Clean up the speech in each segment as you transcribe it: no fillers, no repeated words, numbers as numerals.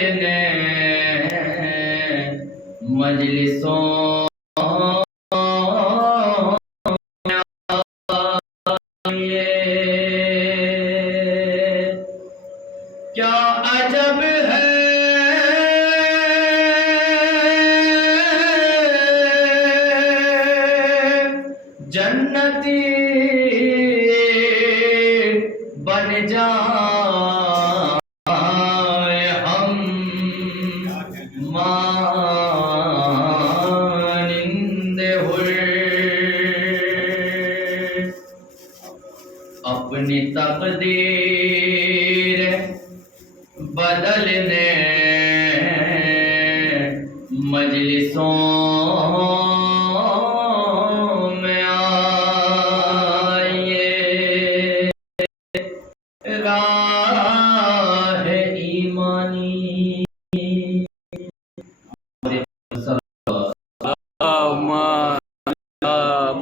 بدلنے مجلسوں کیا عجب ہے جنتی بن جائے ہم مانند حر اپنی تقدیر بدلنے مجلسوں میں آئیے راہ ایمانی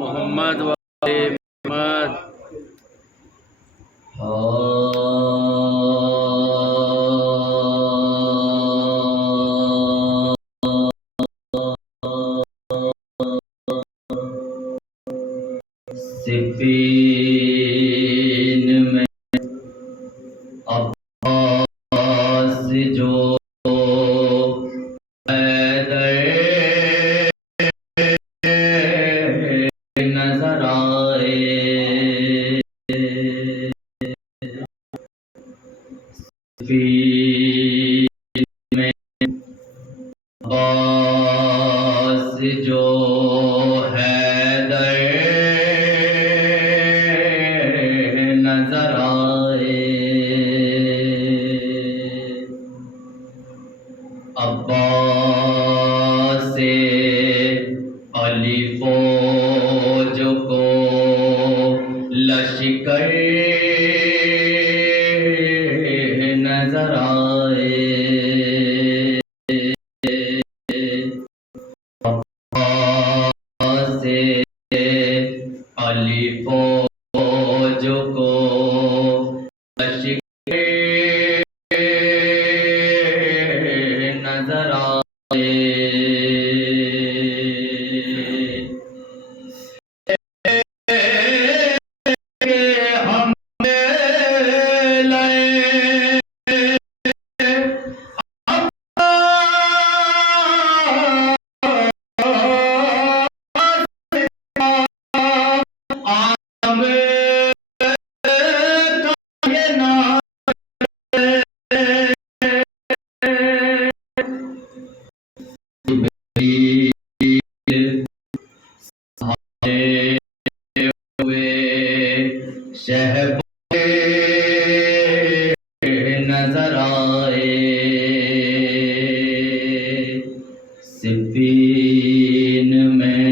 محمد و محمد صفین میں عباس جو نظر آئے صفین میں عباس جو نظر آئے عباس علی فوج کو لشکر نظر آئے عباس علی فوج کو لشکر نظر آئے ہم شہب نظر آئے صفین میں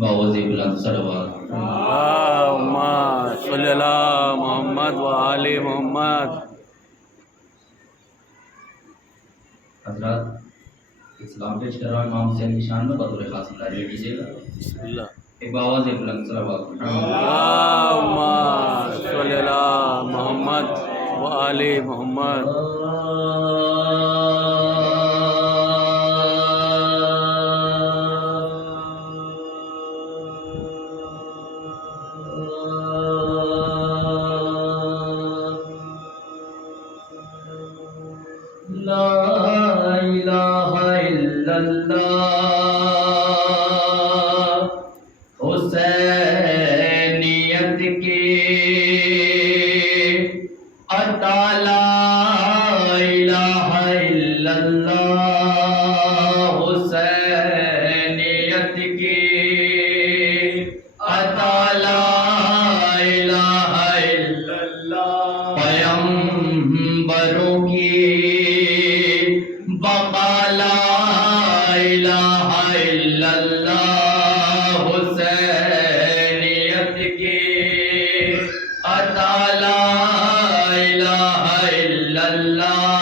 باوزی بلند صلوات اللہم صلی اللہ محمد و آل محمد. حضرات اسلام پیش کر رہا ہوں امام حسین کی شان میں بطور خاص مداری لیجیے گا. بسم اللہ. ایک باواز بلند صلوات اللہم صلی اللہ محمد و آل محمد. لا الہ الا اللہ حسینیت کی عطا لا الہ الا اللہ حسینیت کی عطا لا الہ الا اللہ پیغمبروں کی بقا لا الہ الا اللہ حسینیت کی عطا لا الہ الا اللہ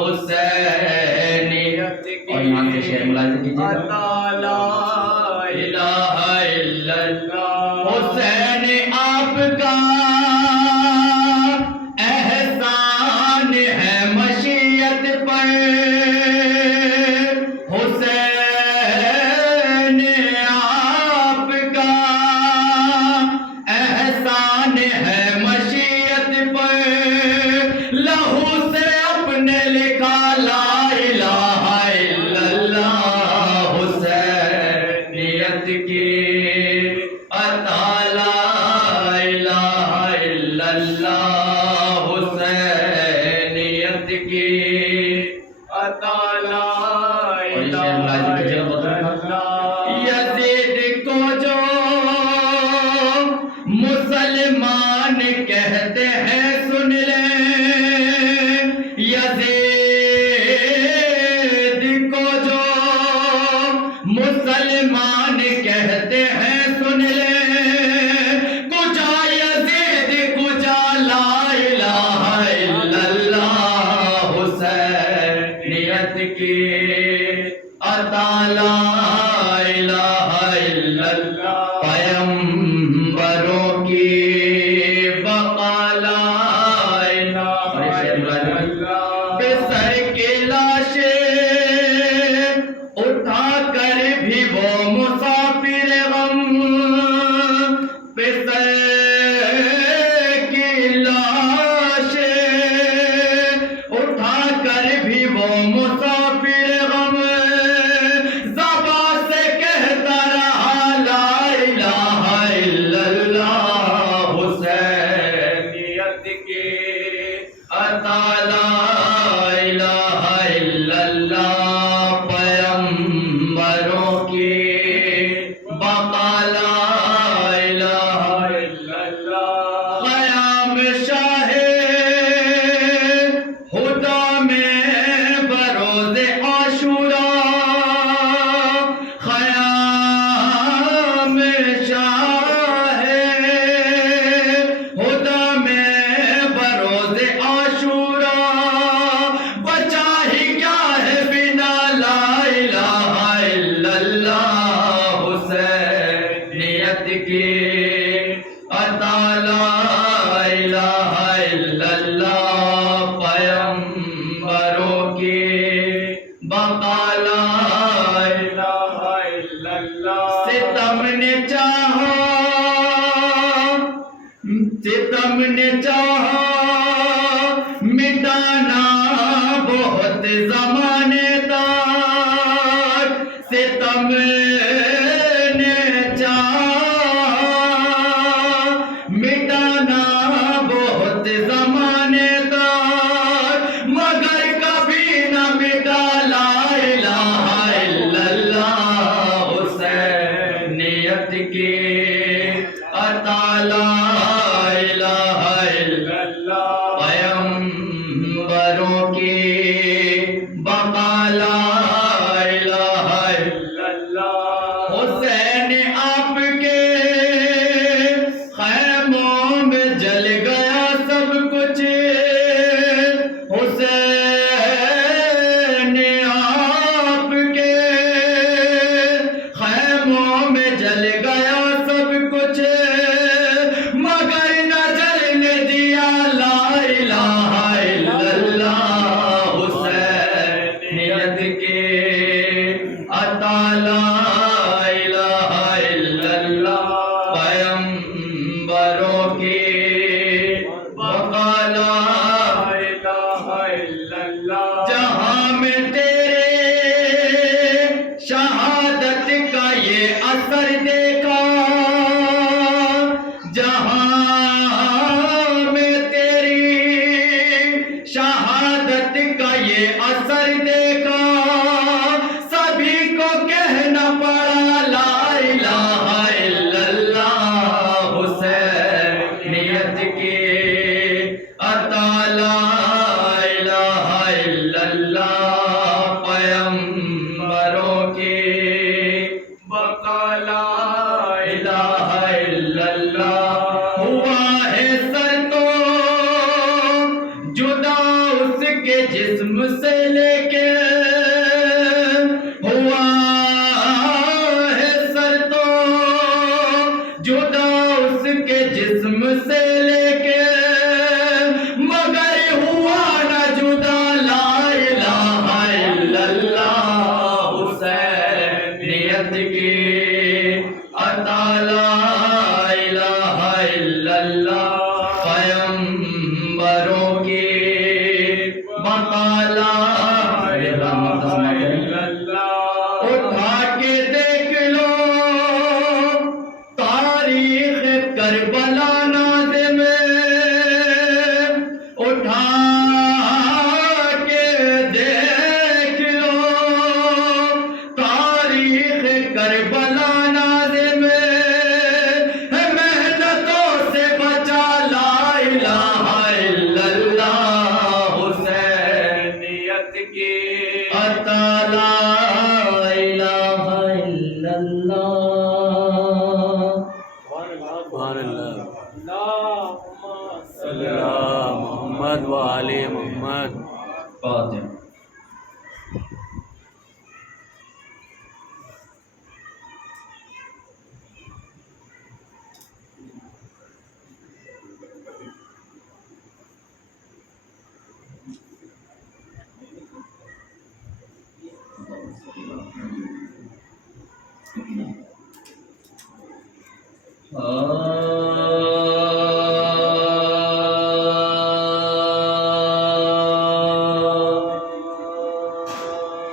حسینیت کی. اور یہاں سے شعر ملاحظہ کیجیے عطا لا الہ الا اللہ حسین آپ کا احسان ہے کی عطا لا الہ الا اللہ یزید کو جو مسلمان کہتے ہیں سن لیں یزید کو جو مسلمان کہتے ہیں سن لیں کجا یزید کجا لا الہ الا اللہ حسینیت کی عطا لا الہ الا اللہ پیغمبروں کی بقا لا الہ الا اللہ بے سر کی لاشیں اٹھا کر بھی وہ مسافر غم بے سر کی لاشیں اٹھا کر بھی وہ مسافر غم زبان سے کہتا رہا لا الہ الا اللہ حسینیت کی عطا لا الہ الا اللہ پیغمبروں کی بقا لا الہ الا اللہ قیام شاہ خدا میں بروز عاشورا خیام شاہ خدا میں بروز عاشورا بچا ہی کیا ہے بنا لا الہ الا اللہ حسینیت کی عطا لا الہ الا اللہ پیغمبروں کی بقا لا الہ الا اللہ ستم نے چاہا ستم نے چاہا مٹانا بہت زمانے تک ستم نے چاہا مٹانا بہت زمانے تک مگر کبھی نہ مٹا لا الہ الا اللہ حسینیت کی عطا لا الہ الا اللہ پیغمبروں کی بقا لا الہ الا اللہ حسین آپ کے خیموں میں جل گیا سب کچھ حسین آپ کے خیموں میں جل گیا سب کچھ مگر نہ جلنے دیا لا الہ الا اللہ حسینیت کی عطا لا الہ الا اللہ پیغمبروں کی بقا لا الہ الا اللہ جہاں میں تیرے شہادت کا یہ اثر دیکھا جہاں میں تیری شہادت کا یہ اثر دیکھا سبھی کو کہنا پڑا لا الہ الا اللہ حسینیت کی عطا لا الہ الا اللہ پیغمبروں کی بقا لا الہ الا اللہ ہوا ہے سر تو جدا اس کے جسم سے لے کے ہوا ہے سر تو جدا اس کے جسم سے لے کے مگر ہوا نہ جدا لا الہ الا اللہ حسینیت کی عطا لا الہ الا اللہ پیغمبروں کی بقا لا الہ الا اللہ اٹھا کے دیکھ لو تاریخ کربلا نازم اٹھا کی عطا لا الہ الا اللہ سبحان اللہ صلی اللہ محمد و آل محمد فاتحہ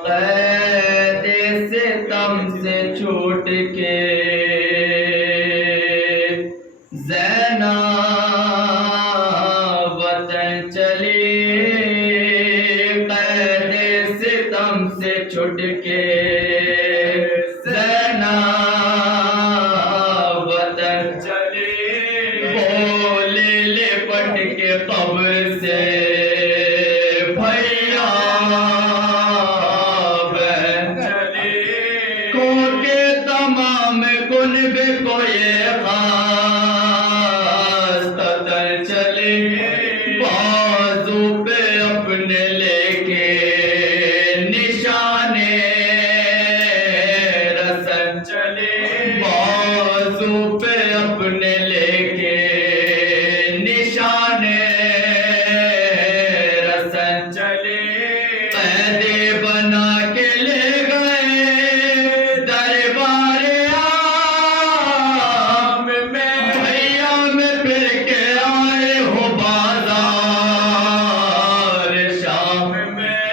قید ستم سے چھوٹ کے زینب وطن چلی قید ستم سے چھوٹ کے زینب وطن چلی بولے لپٹ کے قبر سے بھیا بہن چلی کیونکہ تمام کنب کو یہ خاص قطر چلی بازو پہ اپنے لے کے نشانے رسن چلی بازو پہ اپنے لے کے نشانے رسن چلی قیدی بنا کے لے گئے دربار عام میں بھیا میں پھر کے آئے ہو بازار شام میں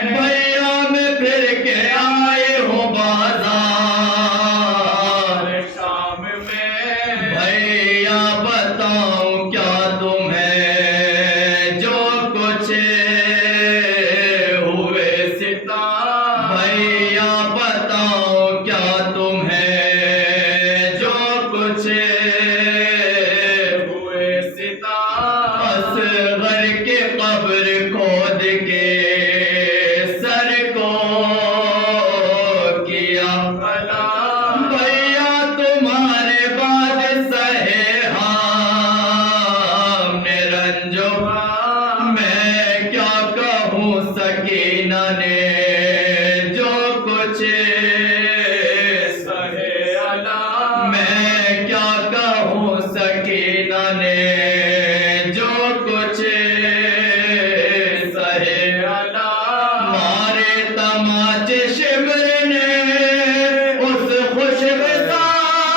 بھیا میں پھر کے آئے ہو بازار شام میں بھیا بتاؤں کیا تمہیں جو کچھ ہوئے ستم بھیا بتاؤں کیا تمہیں جو کچھ ہوئے ستم اصغر کے قبر کھود کے سر کو کیا بھلا بھیا تمہارے بعد سہے ہم نے رنجو میں کیا کہوں سکینہ نے جو کچھ سہے اللہ میں کیا کہوں سکینہ نے جو کچھ سہے اللہ مارے تماچے شمر نے اس خوش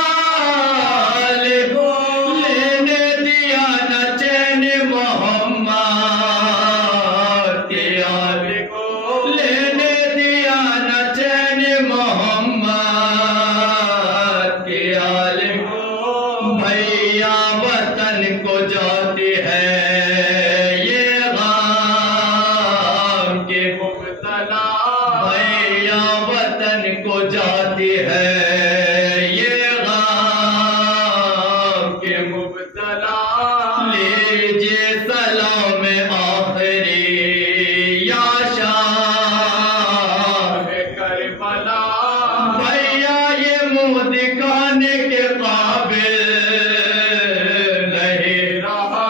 وصال کو لینے دیا نہ چین محمد کے آل کو لینے دیا نہ چین محمد کے آل کو بھیا وطن کو جاتی ہے یہ غم کے مبتلا بھیا وطن کو جاتی ہے یہ غم کے مبتلا لیجیے سلام آخری یا شاہ کربلا بھیا یہ منہ دکھانے کے قابل نہیں رہا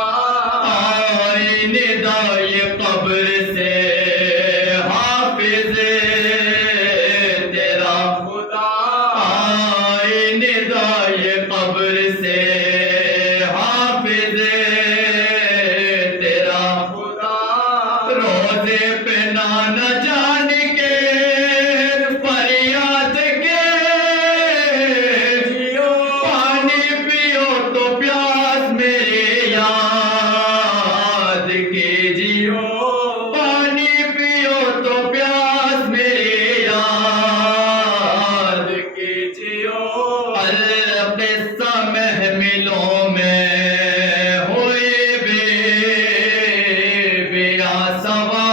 آئی ندائے قبر سے حافظ تیرا خدا آئی ندائے قبر سے حافظ تیرا خدا روزے پہ نہ جان کے فریاد کے جیو پانی پیو تو پیاس میری یاد کی جیو پانی پیو تو پیاس میری یاد کی جیو القصہ محملوں میں ہوئے بے سوا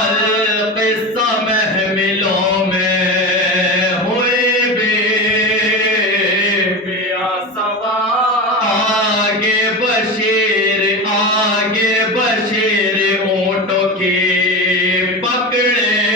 القصہ محملوں میں ہوئے بے سوا آگے بشیر اونٹوں کی پکڑے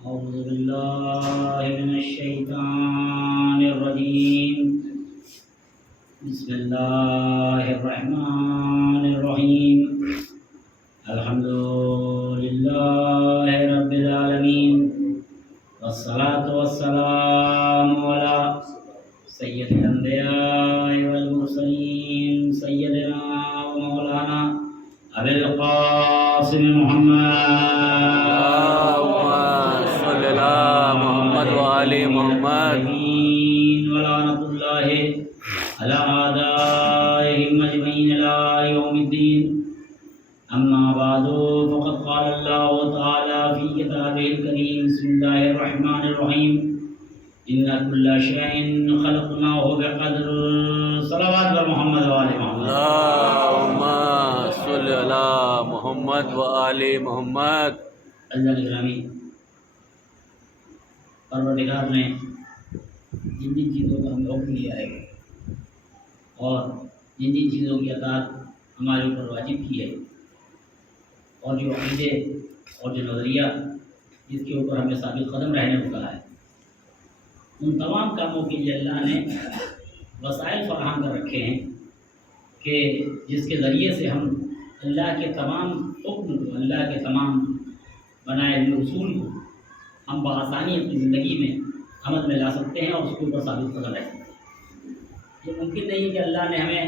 أعوذ بالله من الشيطان الرجيم بسم الله الرحمن الرحيم الحمد لله رب العالمين والصلاة والسلام على سيد الأنبياء والمرسلين سيدنا ومولانا أبي القاسم محمد محمد ولعنة الله على أعدائهم أجمعين إلى يوم الدين أما بعد فقد قال الله تعالى في كتابه الكريم بسم الله الرحمن الرحيم إن كل شيء خلقناه بقدر صلوات محمد وآل محمد اللهم صل على محمد وآل محمد اللہ گرامی پروردگار نے جن جن چیزوں کا ہم حکم لیا ہے اور جن جن چیزوں کی اطاعت ہمارے اوپر واجب کی ہے اور جو عقیدے اور جو نظریہ جس کے اوپر ہمیں ثابت قدم رہنے کو کہا ہے ان تمام کاموں کے لیے اللہ نے وسائل فراہم کر رکھے ہیں کہ جس کے ذریعے سے ہم اللہ کے تمام حکم کو اللہ کے تمام بنائے ہوئے اصول کو ہم بآسانی اپنی زندگی میں عمل میں لا سکتے ہیں اور اس کے اوپر ثابت قدم رہ سکتے ہیں۔ یہ ممکن نہیں ہے کہ اللہ نے ہمیں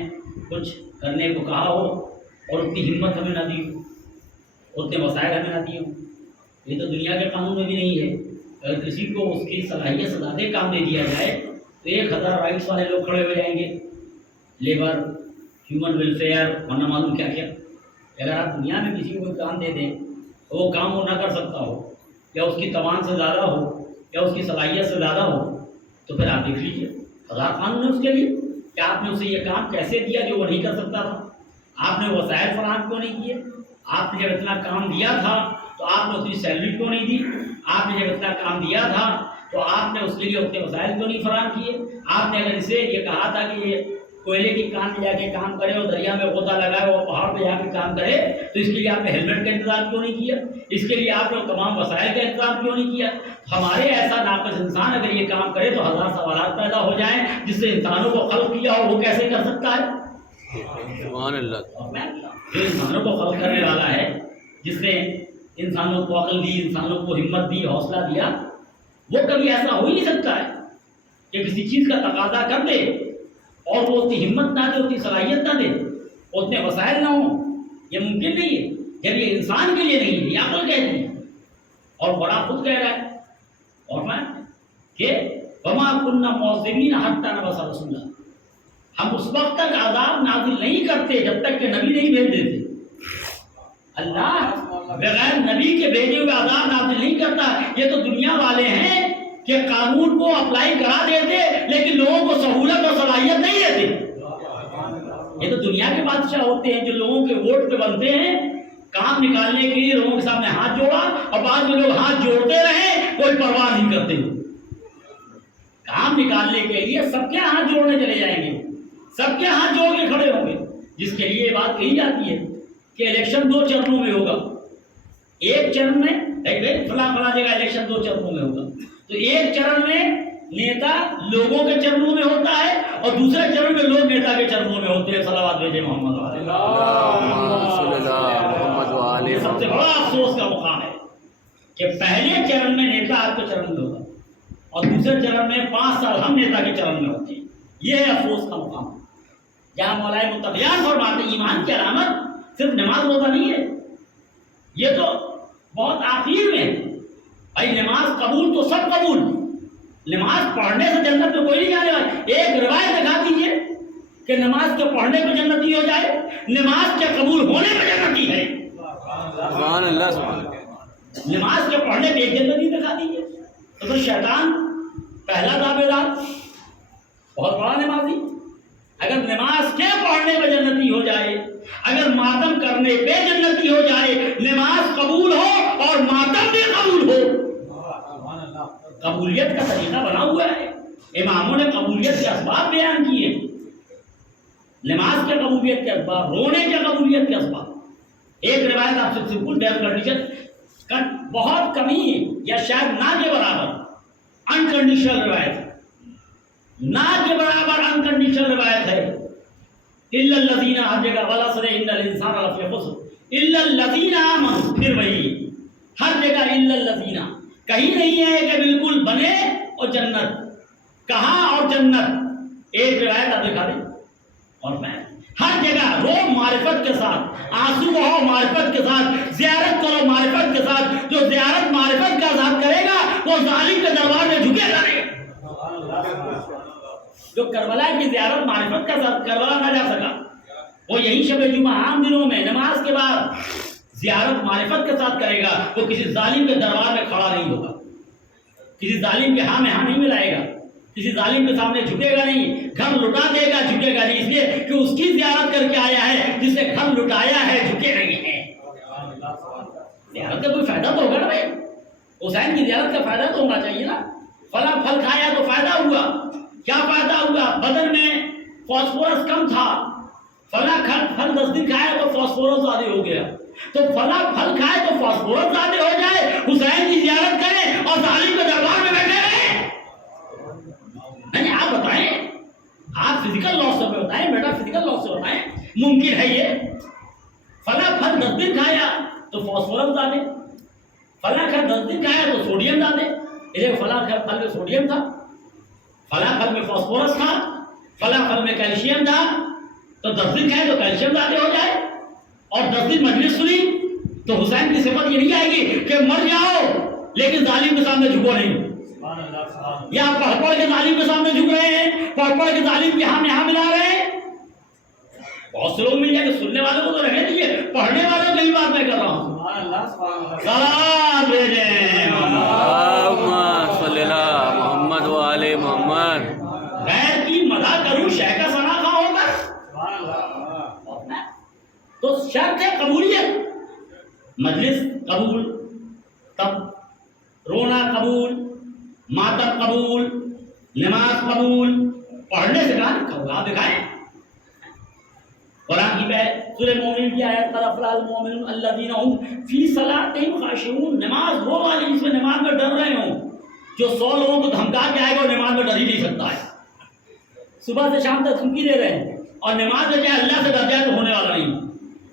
کچھ کرنے کو کہا ہو اور اتنی ہمت ہمیں نہ دی ہو، اتنے وسائل ہمیں نہ دیے ہوں۔ یہ تو دنیا کے قانون میں بھی نہیں ہے۔ اگر کسی کو اس کی صلاحیت سے زیادہ کام دے دیا جائے تو 1000 رائٹس والے لوگ کھڑے ہو جائیں گے، لیبر، ہیومن ویلفیئر، ورنہ معلوم کیا کیا۔ اگر آپ دنیا میں کسی کو کوئی کام دے دیں وہ کام وہ نہ کر سکتا ہو یا اس کی توان سے زیادہ ہو یا اس کی صلاحیت سے زیادہ ہو تو پھر آپ دیکھ لیجیے ہزار قانون ہے اس کے لیے کہ آپ نے اسے یہ کام کیسے دیا جو وہ نہیں کر سکتا تھا. آپ نے وسائل فراہم کیوں نہیں کیے؟ آپ نے جب اتنا کام دیا تھا تو آپ نے اتنی سیلری کیوں نہیں دی؟ آپ نے جب اتنا کام دیا تھا تو آپ نے اس کے لیے اتنے وسائل کیوں نہیں فراہم کیے؟ آپ نے اگر اسے یہ کہا تھا کہ یہ کوئلے کی کان میں جا کے کام کرے اور دریا میں غوطہ لگائے اور پہاڑ پہ جا کے کام کرے تو اس کے لیے آپ نے ہیلمٹ کا انتظام کیوں نہیں کیا؟ اس کے لیے آپ نے تمام وسائل کا انتظام کیوں نہیں کیا؟ ہمارے ایسا ناقص انسان اگر یہ کام کرے تو ہزار سوالات پیدا ہو جائیں جس سے انسانوں کو خلق کیا ہو وہ کیسے کر سکتا ہے؟ سبحان اللہ. جو انسانوں کو خلق کرنے والا ہے جس نے انسانوں کو عقل دی انسانوں کو ہمت دی حوصلہ دیا وہ کبھی ایسا ہو ہی نہیں سکتا ہے کہ کسی چیز کا تقاضا کر دے اور وہ اتنی ہمت نہ دے اتنی صلاحیت نہ دے اتنے وسائل نہ ہوں. یہ ممکن نہیں ہے جب یہ انسان کے لیے نہیں ہے یہ عقل کہتی ہے اور بڑا خود کہہ رہا ہے اور میں کہ وما كنا معذبین حتی نبعث رسولا ہم اس وقت تک عذاب نازل نہیں کرتے جب تک کہ نبی نہیں بھیج دیتے. اللہ بغیر نبی کے بھیجے ہوئے عذاب نازل نہیں کرتا. یہ تو دنیا والے ہیں کہ قانون کو اپلائی کرا دیتے لیکن لوگوں کو سہولت اور صلاحیت نہیں دیتے. یہ تو دنیا کے بادشاہ ہوتے ہیں جو لوگوں کے ووٹ پہ بنتے ہیں کام نکالنے کے لیے لوگوں کے سامنے ہاتھ جوڑا اور بعد میں لوگ ہاتھ جوڑتے رہے کوئی پرواہ نہیں کرتے. کام نکالنے کے لیے سب کے ہاتھ جوڑنے چلے جائیں گے سب کے ہاتھ جوڑ کے کھڑے ہوں گے جس کے لیے یہ بات کہی جاتی ہے کہ الیکشن 2 چرنوں میں ہوگا. ایک چرن میں فلاں فلاں جگہ الیکشن 2 چرنوں میں ہوگا تو ایک چرن میں نیتا لوگوں کے چرنوں میں ہوتا ہے اور دوسرے چرن میں لوگ نیتا کے چرنوں میں ہوتے ہیں. صلوات بھیجے محمد یہ سب سے بڑا افسوس کا مقام ہے کہ پہلے چرن میں نیتا آپ کے چرن میں ہوگا اور دوسرے چرن میں 5 سال ہم نیتا کے چرن میں ہوتے ہیں. یہ ہے افسوس کا مقام جہاں مولا متقیان فرماتے ایمان کی علامت صرف نماز روزہ نہیں ہے یہ تو بہت آخر میں بھائی نماز قبول تو سب قبول نماز پڑھنے سے جنت میں کوئی نہیں جانے والا. ایک روایت دکھا دیجیے کہ نماز کے پڑھنے پہ جنتی ہو جائے نماز کے قبول ہونے پہ جنتی ہے. سبحان اللہ سبحان اللہ. نماز کے پڑھنے پہ ایک جنتی دکھا دیجیے تو پھر شیطان پہلا دعوے دار بہت بڑا نمازی اگر نماز کے پڑھنے پہ جنتی ہو جائے اگر ماتم کرنے پہ جنتی ہو جائے نماز قبول ہو اور ماتم بھی قبول ہو. قبولیت کا طریقہ بنا ہوا ہے اماموں نے قبولیت کے اسباب بیان کیے نماز کے قبولیت کے اسباب رونے کے قبولیت کے اسباب. ایک روایت آپ سے سمپل ڈیل کنڈیشن کا بہت کمی یا شاید نہ کے برابر انکنڈیشنل روایت ہے نہ کے برابر انکنڈیشنل روایت ہے. الا الذین ہر جگہ والا سر ان الانسان لفی خسر الا الذین آمنوا پھر وہی ہر جگہ الا الذین کہیں نہیں ہے کہ بالکل بنے اور جنت کہاں اور جنت ایک روایت آپ دکھا دیں اور میں ہر جگہ رو معرفت کے ساتھ آنسو بہو معرفت کے ساتھ زیارت کرو معرفت کے ساتھ جو زیارت معرفت کا ذات کرے گا وہ ظالم کے دربار میں جھکے گا نہیں. جو کربلا کی زیارت معرفت کا ذات کربلا نہ جا سکا وہ یہی شب جمعہ عام دنوں میں نماز کے بعد زیارت معرفت کے ساتھ کرے گا وہ کسی ظالم کے دربار میں کھڑا نہیں ہوگا کسی ظالم کے ہاں میں ہاں نہیں ملائے گا کسی ظالم کے سامنے جھکے گا نہیں گھر لٹا دے گا جھکے گا نہیں اس لیے کہ اس کی زیارت کر کے آیا ہے جس نے گھر لٹایا ہے جھکے نہیں ہے. زیارت کا کوئی فائدہ تو ہوگا نا بھائی حسین کی زیارت کا فائدہ تو ہونا چاہیے نا. فلاں پھل کھایا تو فائدہ ہوا کیا فائدہ ہوا بدن میں فاسفورس کم تھا فلاں پھل 10 دن کھایا تو فاسفورس زیادہ ہو گیا تو فلاں پھل کھائے تو فاسفورس زیادہ ہو جائے حسین کی زیارت کریں اور ظالم کے دربار میں بیٹھے رہیں. نہیں آپ بتائیں آپ فزیکل لاس سے بتائیں میٹا فزیکل لاس سے بتائیں ممکن ہے یہ فلاں پھل 10 دن کھایا تو فاسفورس زیادہ فلاں پھل 10 دن کھایا تو سوڈیم زیادہ اسے فلاں پھل میں سوڈیم تھا فلاں پھل میں فاسفورس تھا فلاں پھل میں کیلشیم تھا تو 10 دن کھائے تو کیلشیم زیادہ ہو جائے اور 10 دن مجلس سنی تو حسین کی صفت یہ نہیں آئے گی کہ مر جاؤ لیکن ظالم کے سامنے جھکو نہیں یا پڑھ پڑھ کے ظالم کے سامنے جھک رہے ہیں پڑھ پڑھ کے ظالم کے ہاں میں ہاں ملا رہے ہیں بہت سے لوگ مل جائیں گے، سننے والوں کو تو رہنے دیجیے، پڑھنے والوں کی بات میں کر رہا ہوں. سلام بھیجیں اللہم صلی اللہ محمد و آل محمد. غیر کی مدح کروں شہ کا ثنا خواہ ہو کر، تو شرط ہے قبولیت. مجلس قبول، تب رونا قبول، ماتم قبول، نماز قبول. پڑھنے سے کہا دکھائیں. قرآن کی سورہ مومنین کی آیت قد افلح المؤمنون الذین هم فی صلاتہم خاشعون. نماز وہ والی جس میں نماز میں ڈر رہے ہوں. جو 100 لوگوں کو دھمکا کے آئے گا وہ نماز میں ڈر ہی نہیں سکتا ہے. صبح سے شام تک دھمکی دے رہے ہیں اور نماز میں چاہے اللہ سے ڈر جائے تو ہونے والا نہیں.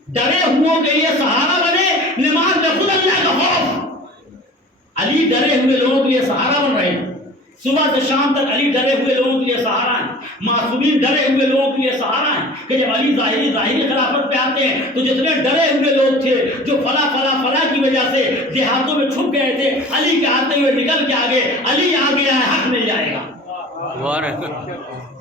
ڈرے ہوں کے لیے سہارا بنے نماز میں خود اللہ کا خوف. علی ڈرے ہوئے لوگوں کے لیے سہارا بن رہے ہیں. صبح سے شام تک علی ڈرے ہوئے لوگوں کے لیے سہارا ہیں. معصومین ڈرے ہوئے لوگوں کے لیے سہارا ہیں کہ جب علی ظاہری خلافت پہ آتے ہیں تو جتنے ڈرے ہوئے لوگ تھے جو فلاں کی وجہ سے دیہاتوں میں چھپ گئے تھے، علی کے آتے ہوئے نکل کے آگے علی آ گیا ہے، حق مل جائے گا.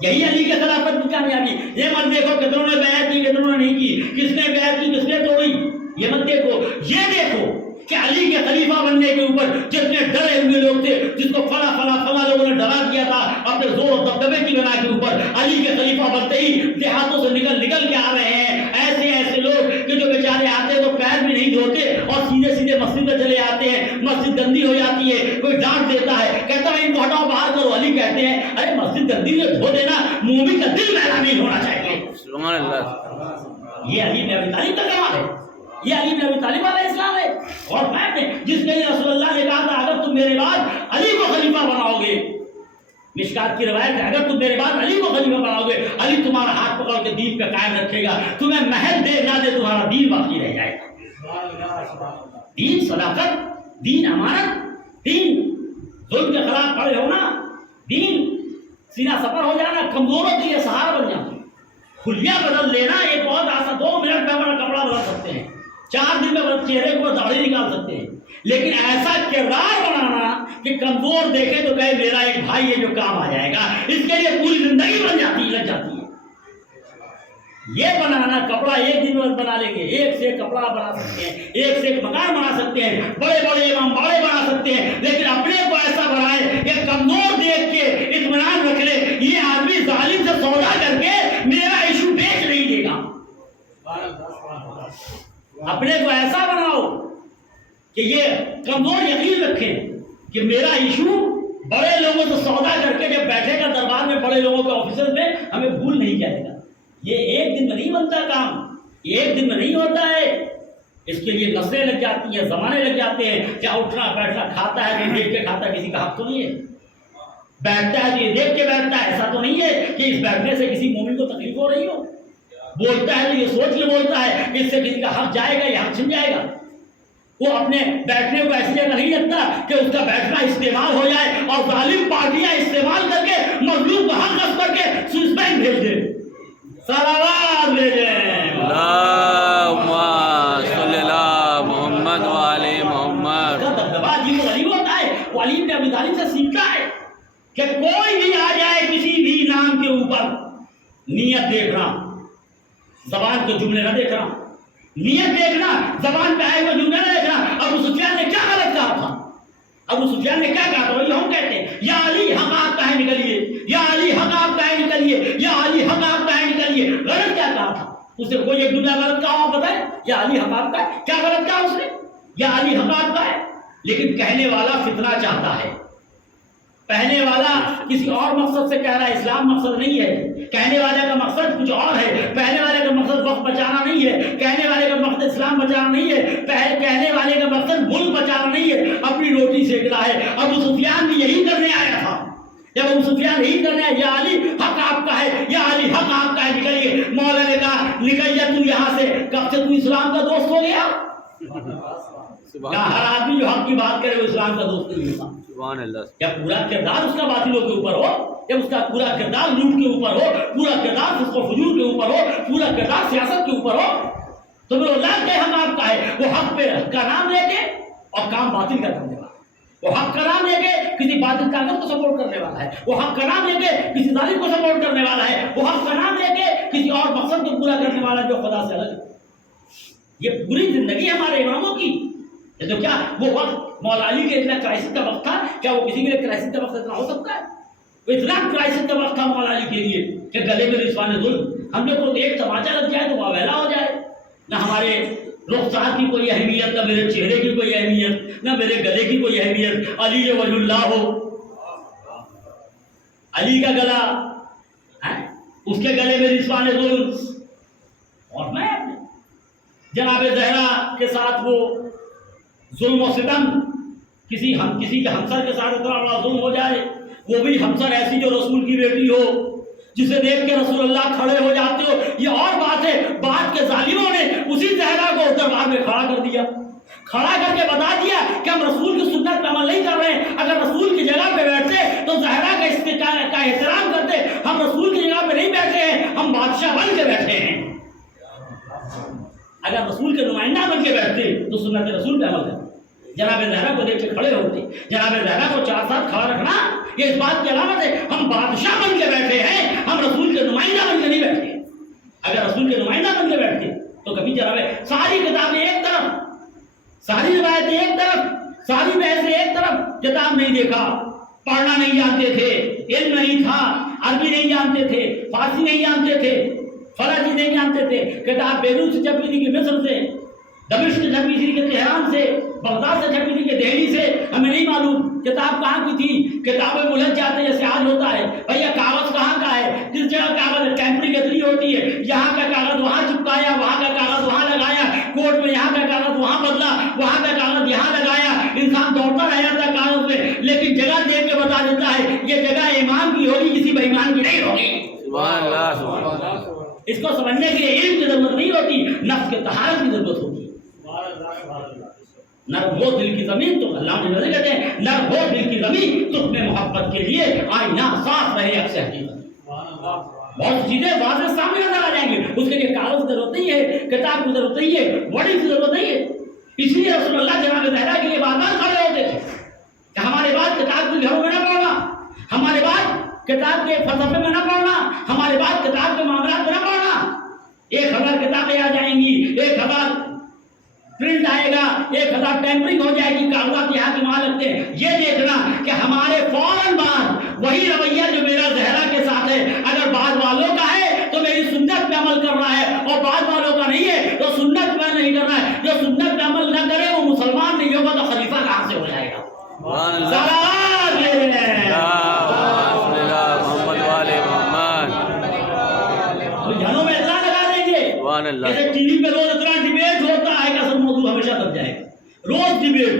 یہی علی کے خلافت کی کامیابی. یہ مت دیکھو کتنوں نے بیعت کی کتنوں نے نہیں کی، کس نے بیعت کی کس نے توڑی. یہ مت دیکھو، یہ دیکھو کہ علی کے خلیفہ بننے کے اوپر جتنے ڈرے ہوئے لوگ تھے، جس کو فلاں لوگوں نے ڈرا دیا تھا اپنے زور و دبدبے کی بنا کے اوپر، علی کے خلیفہ بنتے ہی دیہاتوں سے نکل کے آ رہے ہیں. ایسے لوگ کہ جو بیچارے آتے ہیں تو پیر بھی نہیں دھوتے اور سیدھے مسجد میں چلے آتے ہیں. مسجد گندی ہو جاتی ہے، کوئی ڈانٹ دیتا ہے، کہتا ہے ان کو ہٹاؤ باہر کرو. علی کہتے ہیں ارے مسجد گندی ہے دھو دینا، مومن کا دل میلا نہیں ہونا چاہیے. سبحان اللہ. یہ علی بن ابی طالب کا کمال ہے. یہ علی بن ابی طالب علیہ السلام ہے. اور میں جس کے لیے رسول اللہ نے کہا تھا اگر تم میرے بعد علی کو خلیفہ بناؤ گے، مشکات کی روایت ہے اگر تم میرے بعد علی کو خلیفہ بناؤ گے، علی تمہارا ہاتھ پکڑ کے دین پہ قائم رکھے گا، تمہیں محل دے نہ دے تمہارا دین باقی رہ جائے گا. دین صداقت، دین امانت، دین ظلم کے خلاف کھڑے ہونا، دین سینہ سفر ہو جانا، کمزوروں کے لیے سہارا بن جانا. خلیہ بدل لینا یہ بہت آسان، 2 منٹ میں اپنا کپڑا بدل سکتے ہیں، 4 دن میں چہرے کو داڑھی نکال سکتے ہیں. لیکن ایسا کردار بنانا کہ کمزور دیکھے تو کہے میرا ایک بھائی ہے جو کام آ جائے گا، اس کے لیے پوری زندگی بن جاتی لگ جاتی ہے. یہ بنانا کپڑا ایک دن میں بنا لیں گے، ایک سے ایک کپڑا بنا سکتے ہیں، ایک سے ایک مکان بنا سکتے ہیں، بڑے امام باڑے بنا سکتے ہیں. لیکن اپنے کو ایسا بنائے کہ کمزور دیکھ کے اطمینان رکھ لے یہ آدمی ظالم سے سودا کر کے میرا ایشو بیچ نہیں دے گا. اپنے کو ایسا بناؤ کہ یہ کمزور یقین رکھیں کہ میرا ایشو بڑے لوگوں سے سودا کر کے جب بیٹھے گا دربار میں بڑے لوگوں کے آفیسر میں ہمیں بھول نہیں جائے گا. یہ ایک دن میں نہیں بنتا کام، ایک دن میں نہیں ہوتا ہے. اس کے لیے نسلیں لگ جاتی ہیں، زمانے لگ جاتے ہیں. کیا اٹھنا بیٹھنا، کھاتا ہے نہیں دیکھ کے کھاتا ہے، کسی کا حق تو نہیں ہے. بیٹھتا ہے تو یہ دیکھ کے بیٹھتا ہے، ایسا تو نہیں ہے کہ اس بیٹھنے سے کسی مومن کو تکلیف ہو رہی ہو. بولتا ہے تو یہ سوچ کے بولتا ہے کہ اس سے کسی کا حق جائے گا یا حق چھن جائے گا. وہ اپنے بیٹھنے کو ایسی جگہ نہیں رکھتا کہ اس کا بیٹھنا استعمال ہو جائے اور ظالم پارٹیاں استعمال کر کے مظلوم کو حق نصب کر کے سوئس بینک بھیج دے. صلوات بھیجیں اللہم صلی اللہ محمد و آل محمد. کا دبدبا عجیب و غریب ہوتا ہے. وہ علی بن ابی طالب سے سیکھتا ہے کہ کوئی بھی آ جائے کسی بھی نام کے اوپر، نیت دیکھنا، زبان کے جملے نہ دیکھنا، نیت دیکھنا، زبان پہ آئے ہوئے جملے نہ دیکھنا. ابو سفیان نے کیا غلط کہا تھا؟ ابو سفیان نے کیا کہا تھا؟ وہی ہم کہتے ہیں یا علی حق آپ کا ہے نکلیے، یا علی حق آپ کا ہے نکلیے، یا علی حق آپ کا ہے نکلیے. غلط کیا کہا تھا اس نے؟ کوئی ایک جملہ غلط کہا آپ بتائیں. یا علی حق آپ کا ہے، کیا غلط کہا اس نے؟ یا علی حق آپ کا ہے. لیکن کہنے والا فتنہ چاہتا ہے، کہنے والا کسی اور مقصد سے کہہ رہا ہے. اسلام مقصد نہیں ہے، کہنے والے کا مقصد کچھ اور ہے. کہنے والے کا مقصد وقت بچانا نہیں ہے، کہنے والے کا مقصد اسلام بچانا نہیں ہے، کہنے والے کا مقصد ملک بچانا نہیں ہے، اپنی روٹی سیکنا ہے. ابو سفیان بھی یہی کرنے آیا تھا. جب ابو سفیان یہی کرنے آیا یا علی حق آپ کا ہے، یا علی حق آپ کا ہے، نکلیے. مولا نے کہا نکل جا تو یہاں سے. کب سے تو اسلام کا دوست ہو گیا؟ ہر آدمی جو حق کی بات کرے وہ اسلام کا دوست نہیں ہوتا. سبحان اللہ. جب پورا کردار اس کا باطلوں کے اوپر ہو، جب اس کا پورا کردار لوٹ کے اوپر ہو، پورا کردار فسق و فجور کے اوپر ہو، پورا کردار سیاست کے اوپر ہو، تو پھر اللہ کے حق آپ کا ہے. وہ حق پہ کا نام لے کے اور کام باطل کا کرنے والا. وہ حق کا نام لے کے کسی باطل طاقت کو سپورٹ کرنے والا ہے، وہ حق کا نام لے کے کسی ظالم کو سپورٹ کرنے والا ہے، وہ حق کا نام لے کے کسی اور مقصد کو پورا کرنے والا جو خدا سے الگ ہے۔ یہ پوری زندگی ہمارے اماموں کی۔ یہ تو کیا وہ وقت مولا علی کے اتنا کرائسس کا وقت تھا، کیا وہ کسی کے لیے کرائسس کا وقت اتنا ہو سکتا ہے؟ وہ اتنا کرائسس کا وقت تھا مولا علی کے لیے کہ گلے میں رضوان ظلم، ہم لوگ کو ایک تماچا لگ جائے تو وہ اویلا ہو جائے، نہ ہمارے رخسار کی کوئی اہمیت، نہ میرے چہرے کی کوئی اہمیت، نہ میرے گلے کی کوئی اہمیت۔ علی ولی اللہ ہو، علی کا گلا، اس کے گلے میں رضوان ظلم، اور میں جناب زہرا کے ساتھ وہ ظلم و ستم، کسی کے ہمسر کے ساتھ اتنا بڑا ظلم ہو جائے، وہ بھی ہمسر ایسی جو رسول کی بیٹی ہو، جسے دیکھ کے رسول اللہ کھڑے ہو جاتے ہو۔ یہ اور بات ہے، بعد کے ظالموں نے اسی زہرا کو دربار میں کھڑا کر دیا، کھڑا کر کے بتا دیا کہ ہم رسول کی سنت پہ عمل نہیں کر رہے ہیں، اگر رسول کی جگہ پہ بیٹھتے تو زہرا کا احترام کرتے، ہم رسول کی جگہ پہ نہیں بیٹھے ہیں، ہم بادشاہ بن کے بیٹھے ہیں۔ اگر رسول کے نمائندہ بن کے بیٹھتے تو سنت رسول پہ عمل کرتے۔ جناب زہرا کو دیکھ کے کھڑے ہوتے، جناب زہرا کو چار ساتھ کھڑا رکھنا یہ اس بات کی علامت ہے ہم بادشاہ بن کے بیٹھے ہیں، ہم رسول کے نمائندہ بن کے نہیں بیٹھے۔ اگر رسول کے نمائندہ بن کے بیٹھتے تو کبھی جناب ساری کتابیں ایک طرف، ساری روایتیں ایک طرف، ساری بحثیں ایک طرف، کتاب نہیں دیکھا، پڑھنا نہیں جانتے تھے، علم نہیں تھا، عربی نہیں جانتے تھے، فارسی نہیں جانتے تھے، فلاں چیز نہیں جانتے تھے، کتاب بیروت سے چھپی تھی کہ مصر سے، دمشق سے چھپی تھی کہ تہران سے، بغداد سے چھپی تھی کہ دہلی سے، ہمیں نہیں معلوم کتاب کہاں کی تھی۔ کتابیں الجھ جاتے جیسے آج ہوتا ہے، بھیا کاغذ کہاں کا ہے، کس جگہ کاغذ ٹیمپری کتنی ہوتی ہے، یہاں کا کاغذ وہاں چپکایا، وہاں کا کاغذ وہاں لگایا، کوٹ میں یہاں کا کاغذ وہاں بدلا، وہاں کا کاغذ یہاں لگایا، انسان دوڑتا رہ جاتا ہے کاغذ میں، لیکن جگہ دیکھ کے بتا دیتا ہے یہ جگہ ایمان کی ہوگی، کسی بے ایمان کی نہیں ہوگی۔ سبحان اللہ سبحان اللہ۔ اس کو سمجھنے کے لیے علم کی ضرورت نہیں ہوتی، نفس کے طہارت کی ضرورت ہوتی ہے۔ نرم ہو دل کی زمین، تو اللہ نے نظر کہتے ہیں نرم ہو دل کی زمین، تم میں محبت کے لیے آئینہ صاف رہے اکثر حقیقت۔ بہت چیزیں واضح سامنے نظر آ جائیں گے، اس کے لیے کاغذ کی ضرورت نہیں ہے، کتاب کی ضرورت نہیں ہے، ورڈنگ کی ضرورت نہیں ہے۔ اس لیے رسول اللہ جناب زہرا کے لیے بار بار کھڑے ہوتے تھے کہ ہمارے بات کتاب کے گھروں میں نہ پڑھنا، ہمارے بات کتاب کے فلسفے میں نہ پڑھنا، ہمارے بات کتاب کے معاملات میں نہ پڑھنا۔ 1000 کتابیں آ جائیں گی، 1000 پرنٹ آئے گا، 1000 ٹیمپرنگ ہو جائے گی، کاغذات یہاں کے وہاں لگتے ہیں، یہ دیکھنا کہ ہمارے فوراً بعد وہی رویہ جو میرا زہرا کے ساتھ ہے، اگر بعد والوں کا ہے تو میری سنت پہ عمل کر رہا ہے، اور بعد والوں کا نہیں ہے تو سنت پہ نہیں کر رہا ہے۔ جو سنت پہ عمل نہ کرے وہ مسلمان نہیں ہوگا تو خلیفہ کہاں سے ہو جائے گا؟ جھنوں میں اتنا لگا دیں گے جیسے ٹی وی پہ روز اتنا ڈیبیٹ ہوتا ہے کہ اصل موضوع ہمیشہ دب جائے گا۔ روز ڈیبیٹ،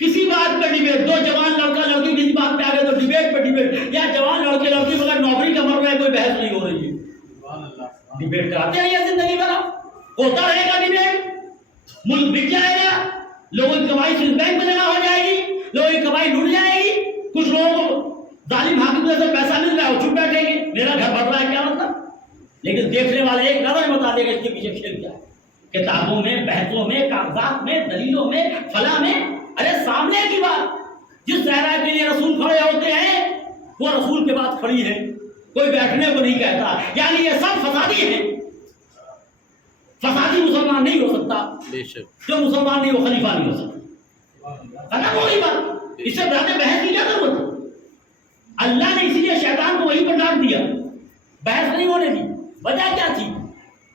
کسی بات پہ ڈیبیٹ، دو جوان لڑکا لڑکی کسی بات پہ آ گئے تو ڈیبیٹ پہ ڈیبیٹ، یا جوان لڑکے لڑکی مگر نوکری کا مر رہا ہے، کوئی بحث نہیں ہو رہی ہے۔ ڈیبیٹ کراتے رہیے زندگی بھر، ہوتا رہے گا ڈیبیٹ، ملک بک جائے گا، لوگوں کی کمائی صرف بینک میں جمع ہو جائے گی، لوگوں کی کمائی لوٹ جائے گی، کچھ لوگوں کو ظالم حاکم سے پیسہ مل رہا ہے وہ چپ بیٹھیں گے، میرا گھر بڑھ رہا ہے، کیا مطلب؟ لیکن دیکھنے والے ایک نظر بتا دے گا اس کے پیچھے کھیل کیا ہے، کتابوں میں، بحثوں میں، کاغذات میں، دلیلوں میں، فلاں میں۔ ارے سامنے کی بات، جس زہرا کے لیے رسول کھڑے ہوتے ہیں وہ رسول کے بعد کھڑی ہے، کوئی بیٹھنے کو نہیں کہتا، یعنی یہ سب فسادی ہیں۔ فسادی مسلمان نہیں ہو سکتا، جو مسلمان نہیں وہ خلیفہ نہیں ہو سکتا، ختم ہو گئی بات، اس سے زیادہ بحث کی کیا ضرورت ہے؟ اللہ نے اسی لیے شیطان کو وہیں پر ڈال دیا، بحث نہیں ہونے دی۔ وجہ کیا تھی؟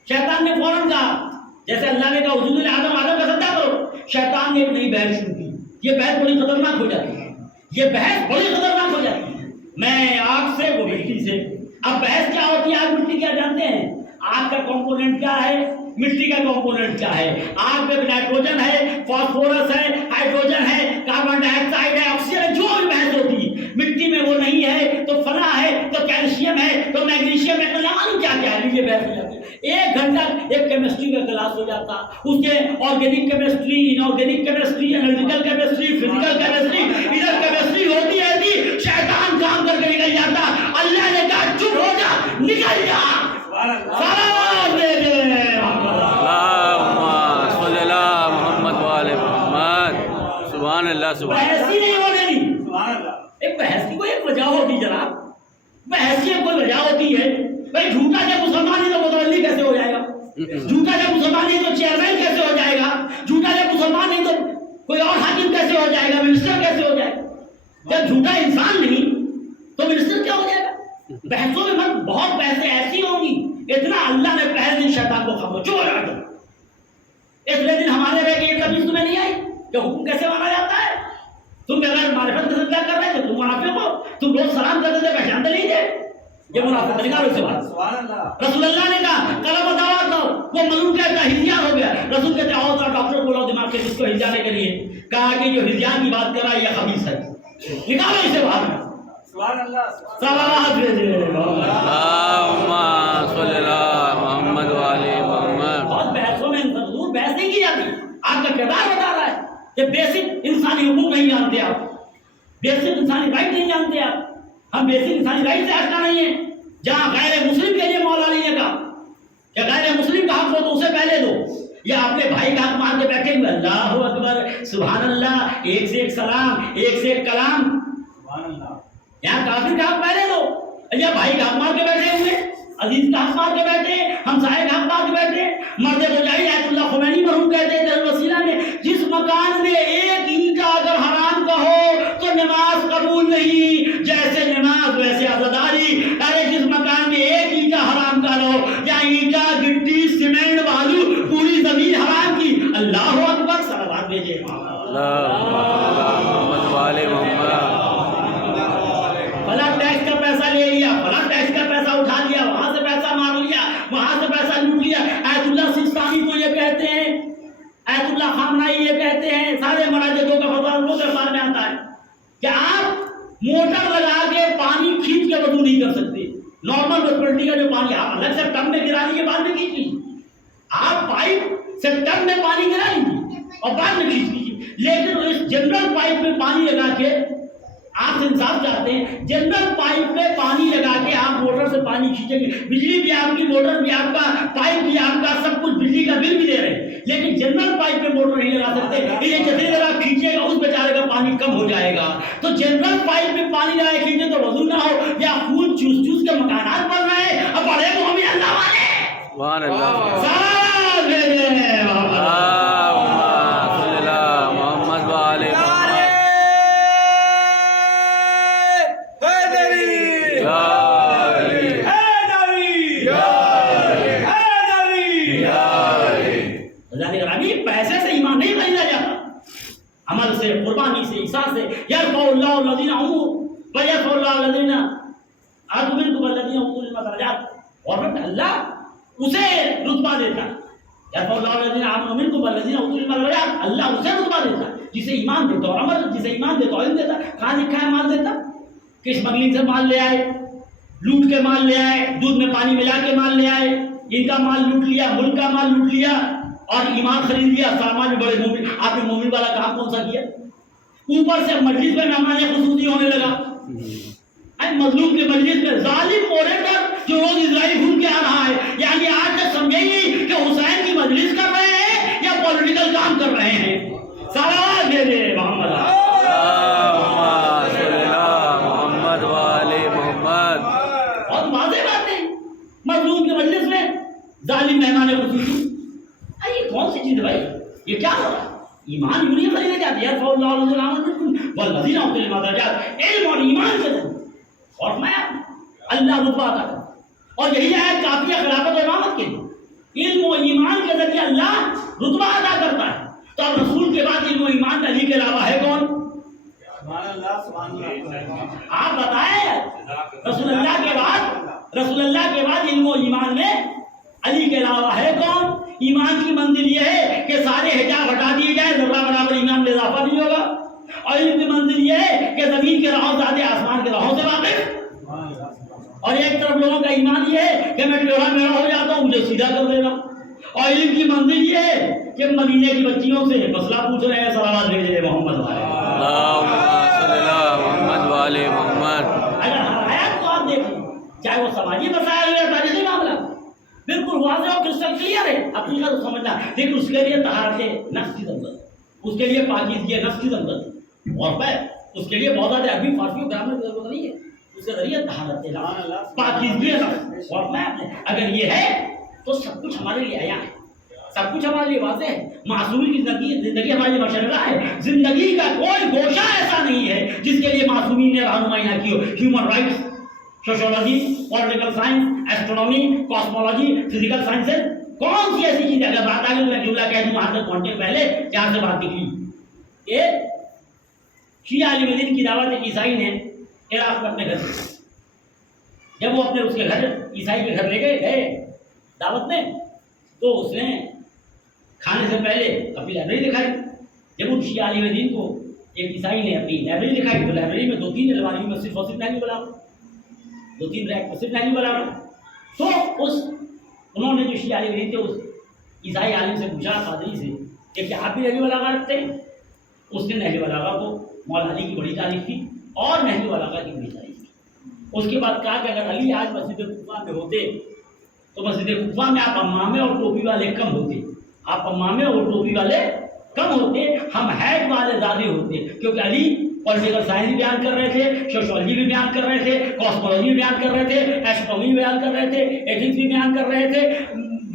شیطان نے فوراً کہا، جیسے اللہ نے کہا وجود آدم کا سجدہ کرو، شیطان نے ایک نئی بحث شروع کی۔ یہ بحث بڑی خطرناک ہو جاتی ہے، یہ بحث بڑی خطرناک ہو جاتی ہے، میں آگ سے وہ مٹی سے۔ اب بحث کیا ہوتی ہے؟ آگ مٹی کیا جانتے ہیں؟ آگ کا کمپوننٹ کیا ہے، مٹی کا کمپوننٹ کیا ہے؟ آگ میں نائٹروجن ہے، فاسفورس ہے، ہائیڈروجن ہے، کاربن ڈائی آکسائڈ ہے، آکسیجن ہے، جو بھی بحث ہوتی ہے۔ مٹی میں وہ نہیں ہے تو فلاں ہے، تو کیلشیم ہے، تو میگنیشیم ہے، تو معلوم کیا کیا ہے، یہ بحث ہو جاتی ہے۔ 1 گھنٹہ ایک کیمسٹری کا کلاس ہو جاتا، اس کے organic chemistry, inorganic chemistry, analytical chemistry, physical chemistry, ادھر کیمسٹری ہوتی ہے تھی، شیطان کام کر کے نکل جاتا۔ اللہ نے کہا چپ ہو جا، نکل جا، سلام دے دے۔ اللہم صلی اللہ محمد و آل محمد۔ سبحان سبحان اللہ سبحان بحث ہی نہیں ہونے دی. سبحان اللہ. ایک بحث کی کوئی ایک وجہ ہوتی جناب, بحث کی کوئی وجہ ہوتی ہے. بھائی جھوٹا جب مسلمان ہے تو متولی کیسے ہو جائے گا؟ جھوٹا جب مسلمان ہے تو چیئرمین کیسے ہو جائے گا؟ جھوٹا جب مسلمان ہے تو کوئی اور حاکم کیسے ہو جائے گا؟ منسٹر کیسے ہو جائے گا؟ جب جھوٹا انسان نہیں تو منسٹر کیا ہو جائے گا؟ بحثوں میں مت, بہت بحثیں ایسی ہوں گی اتنا اللہ نے پہلے دن شیطان کو خاموش ہو دیا. اتنے دن ہمارے رہ کے یہ تمیز تمہیں نہیں آئی کہ حکم کیسے مانا جاتا ہے؟ تم بغیر معرفت کے ساتھ کیا کر رہے تھے؟ تم منافق ہو. تم روز سلام کرتے تھے, پہچانتے نہیں تھے. یہ منافق نکالو سے بات. سبحان اللہ. رسول اللہ نے کہا کلمہ دعوت دو. وہ ملون کہتا ہے ہزیان ہو گیا. رسول کہتے ہیں اور ڈاکٹر بولا دماغ کے جس کو ہزیانے کے لیے. کہا کہ جو ہزیان کی بات کر رہا ہے یہ خبیث ہے, نکالو اسے باہر. سبحان اللہ. صلوات بھیجے. اللہم صلی اللہ محمد وعلی محمد. بہت بحثوں میں ضرور بحث نہیں کی جاتی. آپ کا کردار بتا رہا ہے کہ بیسک انسانی حقوق نہیں جانتے آپ, بیسک انسانی رائٹ نہیں جانتے آپ. ہم بیسک انسانی رائٹ سے ہٹنا نہیں ہے. جہاں غیر مسلم کے لیے مولا علی نے کہا کہ غیر مسلم کا حق ہو تو اسے پہلے دو, یا اپنے بھائی کا حق مار کے بیٹھے ہوئے اللہ اکبر سبحان اللہ, ایک سے ایک سلام, ایک سے ایک کلام. سبحان اللہ. یہاں کافر کا حق پہلے دو, یا بھائی کا حق مار کے بیٹھے ہوئے, عزیز کا حق مار کے بیٹھے, ہمسائے کا حق مار کے بیٹھے. مرد مجاہد آیت اللہ خمینی مرحوم کہتے تھے وسیلہ میں, جس مکان میں ایک اینٹا اگر حرام کا ہو تو نماز قبول نہیں, جیسے نماز ویسے عزاداری. ارے جس مکان میں ایک اینٹا حرام کا ہو, یا اینٹا گٹی سیمنٹ بالو پوری زمین حرام کی, اللہ اکبر صلوات بھیجے. محمد وعلی محمد. فلاں ٹیکس کا پیسہ لے لیا, فلاں ٹیکس کا پیسہ اٹھا لیا, وہاں سے پیسہ مار لیا, وہاں سے پیسہ لوٹ لیا. آیت اللہ سیستانی کو یہ کہتے ہیں, آیت اللہ خامنائی یہ کہتے ہیں, سارے مراجعوں کا فتویٰ ان کو دربار میں آتا ہے کہ آپ موٹر لگا کے پانی کھینچ کے وضو نہیں کر سکتے. نارمل میونسپلٹی کا جو پانی آپ الگ سے ٹب میں گرا لیجیے, بعد میں کھینچ لیجیے. آپ پائپ سے ٹب میں پانی گرا لیجیے اور بعد میں کھینچ لیجیے. لیکن اس جنرل پائپ میں پانی لگا کے آپ سے انصاف چاہتے ہیں, جنرل پائپ میں پانی لگا کے آپ موٹر سے پانی کھینچیں گے, بجلی بھی آپ کی, موٹر بھی آپ کا, پائپ بھی آپ کا, سب کچھ بجلی کا بل بھی دے رہے ہیں, لیکن جنرل پائپ میں موٹر نہیں لگا سکتے. یہ جتنی دیر آپ کھینچے گا اس بیچارے کا پانی کم ہو جائے گا. تو جنرل پائپ میں پانی لگا کے کھینچے تو وضو نہ ہو, یا خون چوس چوس کے مکانات بن رہے ہیں. اب بڑے مومن اللہ والے سبحان اللہ. سلام بھیجے. اللہم صلی اللہ محمد وعلی محمد. پیسے سے ایمان نہیں خریدا جاتا, عمل سے, قربانی سے, عیسیٰ سے. یرفع اللہ الذین آمنوا ویرفع اللہ الذین آمنوا منکم والذین اوتوا العلم درجات. اور پھر اللہ اسے رتبہ دیتا ہے. یرفع اللہ الذین آمنوا منکم والذین اوتوا العلم درجات. اللہ اسے رتبہ دیتا ہے جسے ایمان دیتا اور عمل, جسے ایمان دیتا اور علم دیتا. کہاں لکھا ہے مال دیتا؟ کہ اسمگلنگ سے مال لے آئے, لوٹ کے مال لے آئے, دودھ میں پانی ملا کے مال لے آئے, ان کا مال لوٹ لیا, ملک کا مال لوٹ لیا اور ایمان خرید لیا. سامان میں بڑے مومن, آپ نے مومن والا کام کون سا کیا؟ اوپر سے مجلس میں مہمان خصوصی ہونے لگا. مظلوم کے مجلس میں ظالم اوریٹر جو روز اسرائیل گھوم کے آ رہا ہے, یعنی آج تک سمجھے نہیں کہ حسین کی مجلس کر رہے ہیں یا پولیٹیکل کام کر رہے ہیں. صلوات بھیجے محمد. محمد وعلی محمد. بہت واضح بات ہے, مظلوم کے مجلس میں ظالم مہمان خصوصی. یہ کون سی چیز ہے بھائی؟ یہ کیا ہو رہا ہے؟ ایمان یوں نہیں خریدے جاتے. یرفع اللہ الذین آمنوا والذین اوتوا العلم درجات. علم اور ایمان سے اور میں اللہ رتبہ عطا کرتا. اور یہی آیت کافی ہے خلافت و امامت کے لیے. علم و ایمان کے ذریعے اللہ رتبہ عطا کرتا ہے. تو اب رسول کے بعد علم و ایمان علی کے علاوہ ہے کون؟ سبحان اللہ. سبحان اللہ. آپ بتائیں رسول اللہ کے بعد علم و ایمان میں علی کے علاوہ ہے کون؟ ایمان کی منزل یہ ہے کہ سارے حجاب ہٹا دیے جائے, ذرہ برابر ایمان میں اضافہ نہیں ہوگا. اور علم کی منزل یہ ہے کہ زمین کے راہوں زیادہ آسمان کے راہوں سے واقف. اور ایک طرف لوگوں کا ایمان یہ ہے کہ میں ٹیڑھا میڑھا ہو جاتا ہوں, مجھے سیدھا کر دے گا. اور علم کی منزل یہ ہے کہ مدینے کی بچیوں سے مسئلہ پوچھ رہے ہیں. صلوات بھیجے محمد والے. اللہم صلی اللہ محمد وعلی محمد. اگر ہر آیت کو آپ دیکھیں, چاہے وہ سماجی مسائل یا تاریخی معاملہ, بالکل واضح اور کرسٹل کلیئر ہے. حقیقت سمجھنا, لیکن اس کے لیے طہارت نفس کی ضرورت, اس کے لیے پاکیزگی نفس کی ضرورت ہے، اور اس کے لیے بہت زیادہ عربی فارسی اور گرامر کی ضرورت نہیں ہے، اس کے ذریعے طہارت پاکیزگی نفس، اور اگر یہ ہے تو سب کچھ ہمارے لیے آیا ہے، سب کچھ ہمارے لیے واضح ہے۔ معصومی کی زندگی ہمارے لیے مشرقہ ہے، زندگی کا کوئی گوشہ ایسا نہیں ہے جس کے لیے معصومین نے رہنمائی نہ کی ہو۔ Human rights, sociology, political science, astronomy, cosmology, physical sciences, کون سی ایسی چیز ہے؟ اگر بات آگے میں جملہ کہہ دوں وہاں تک پہنچنے پہلے چار سے بات نکلی، ایک شیعہ عالم دین کی دعوت ایک عیسائی نے عراق میں اپنے گھر، جب وہ اپنے اس کے گھر عیسائی کے گھر لے گئے دعوت میں، تو اس نے کھانے سے پہلے اپنی لائبریری دکھائی۔ جب ان شیعہ عالم دین کو ایک عیسائی نے اپنی لائبریری دکھائی تو لائبریری میں 2-3 الماریوں میں صرف اور صرف نہیں بلا، 2-3 ریک میں صرف نہیں بلا، تو انہوں نے جو شیعہ عالم دین تھے اس عیسائی عالم سے پوچھا، پادری سے، کہ کیا آپ بھی نہج البلاغہ رکھتے ہیں؟ اس نے نہج البلاغہ کو مولا علی کی بڑی تعریف کی اور نہج البلاغہ کی بڑی تعریف کی۔ اس کے بعد کہا کہ اگر علی آج مسجد کوفہ میں ہوتے تو مسجد کوفہ میں آپ امامے اور ٹوپی والے کم ہوتے، آپ امامے اور ٹوپی والے کم ہوتے، ہم ہیڈ والے زیادہ ہوتے، کیونکہ علی پولیٹیکل سائنس بھی بیان کر رہے تھے، سوشولوجی بھی بیان کر رہے تھے، کاسمولوجی بھی بیان کر رہے تھے، ایسٹرونومی بھی بیان کر رہے تھے، ایتھکس بھی بیان کر رہے تھے،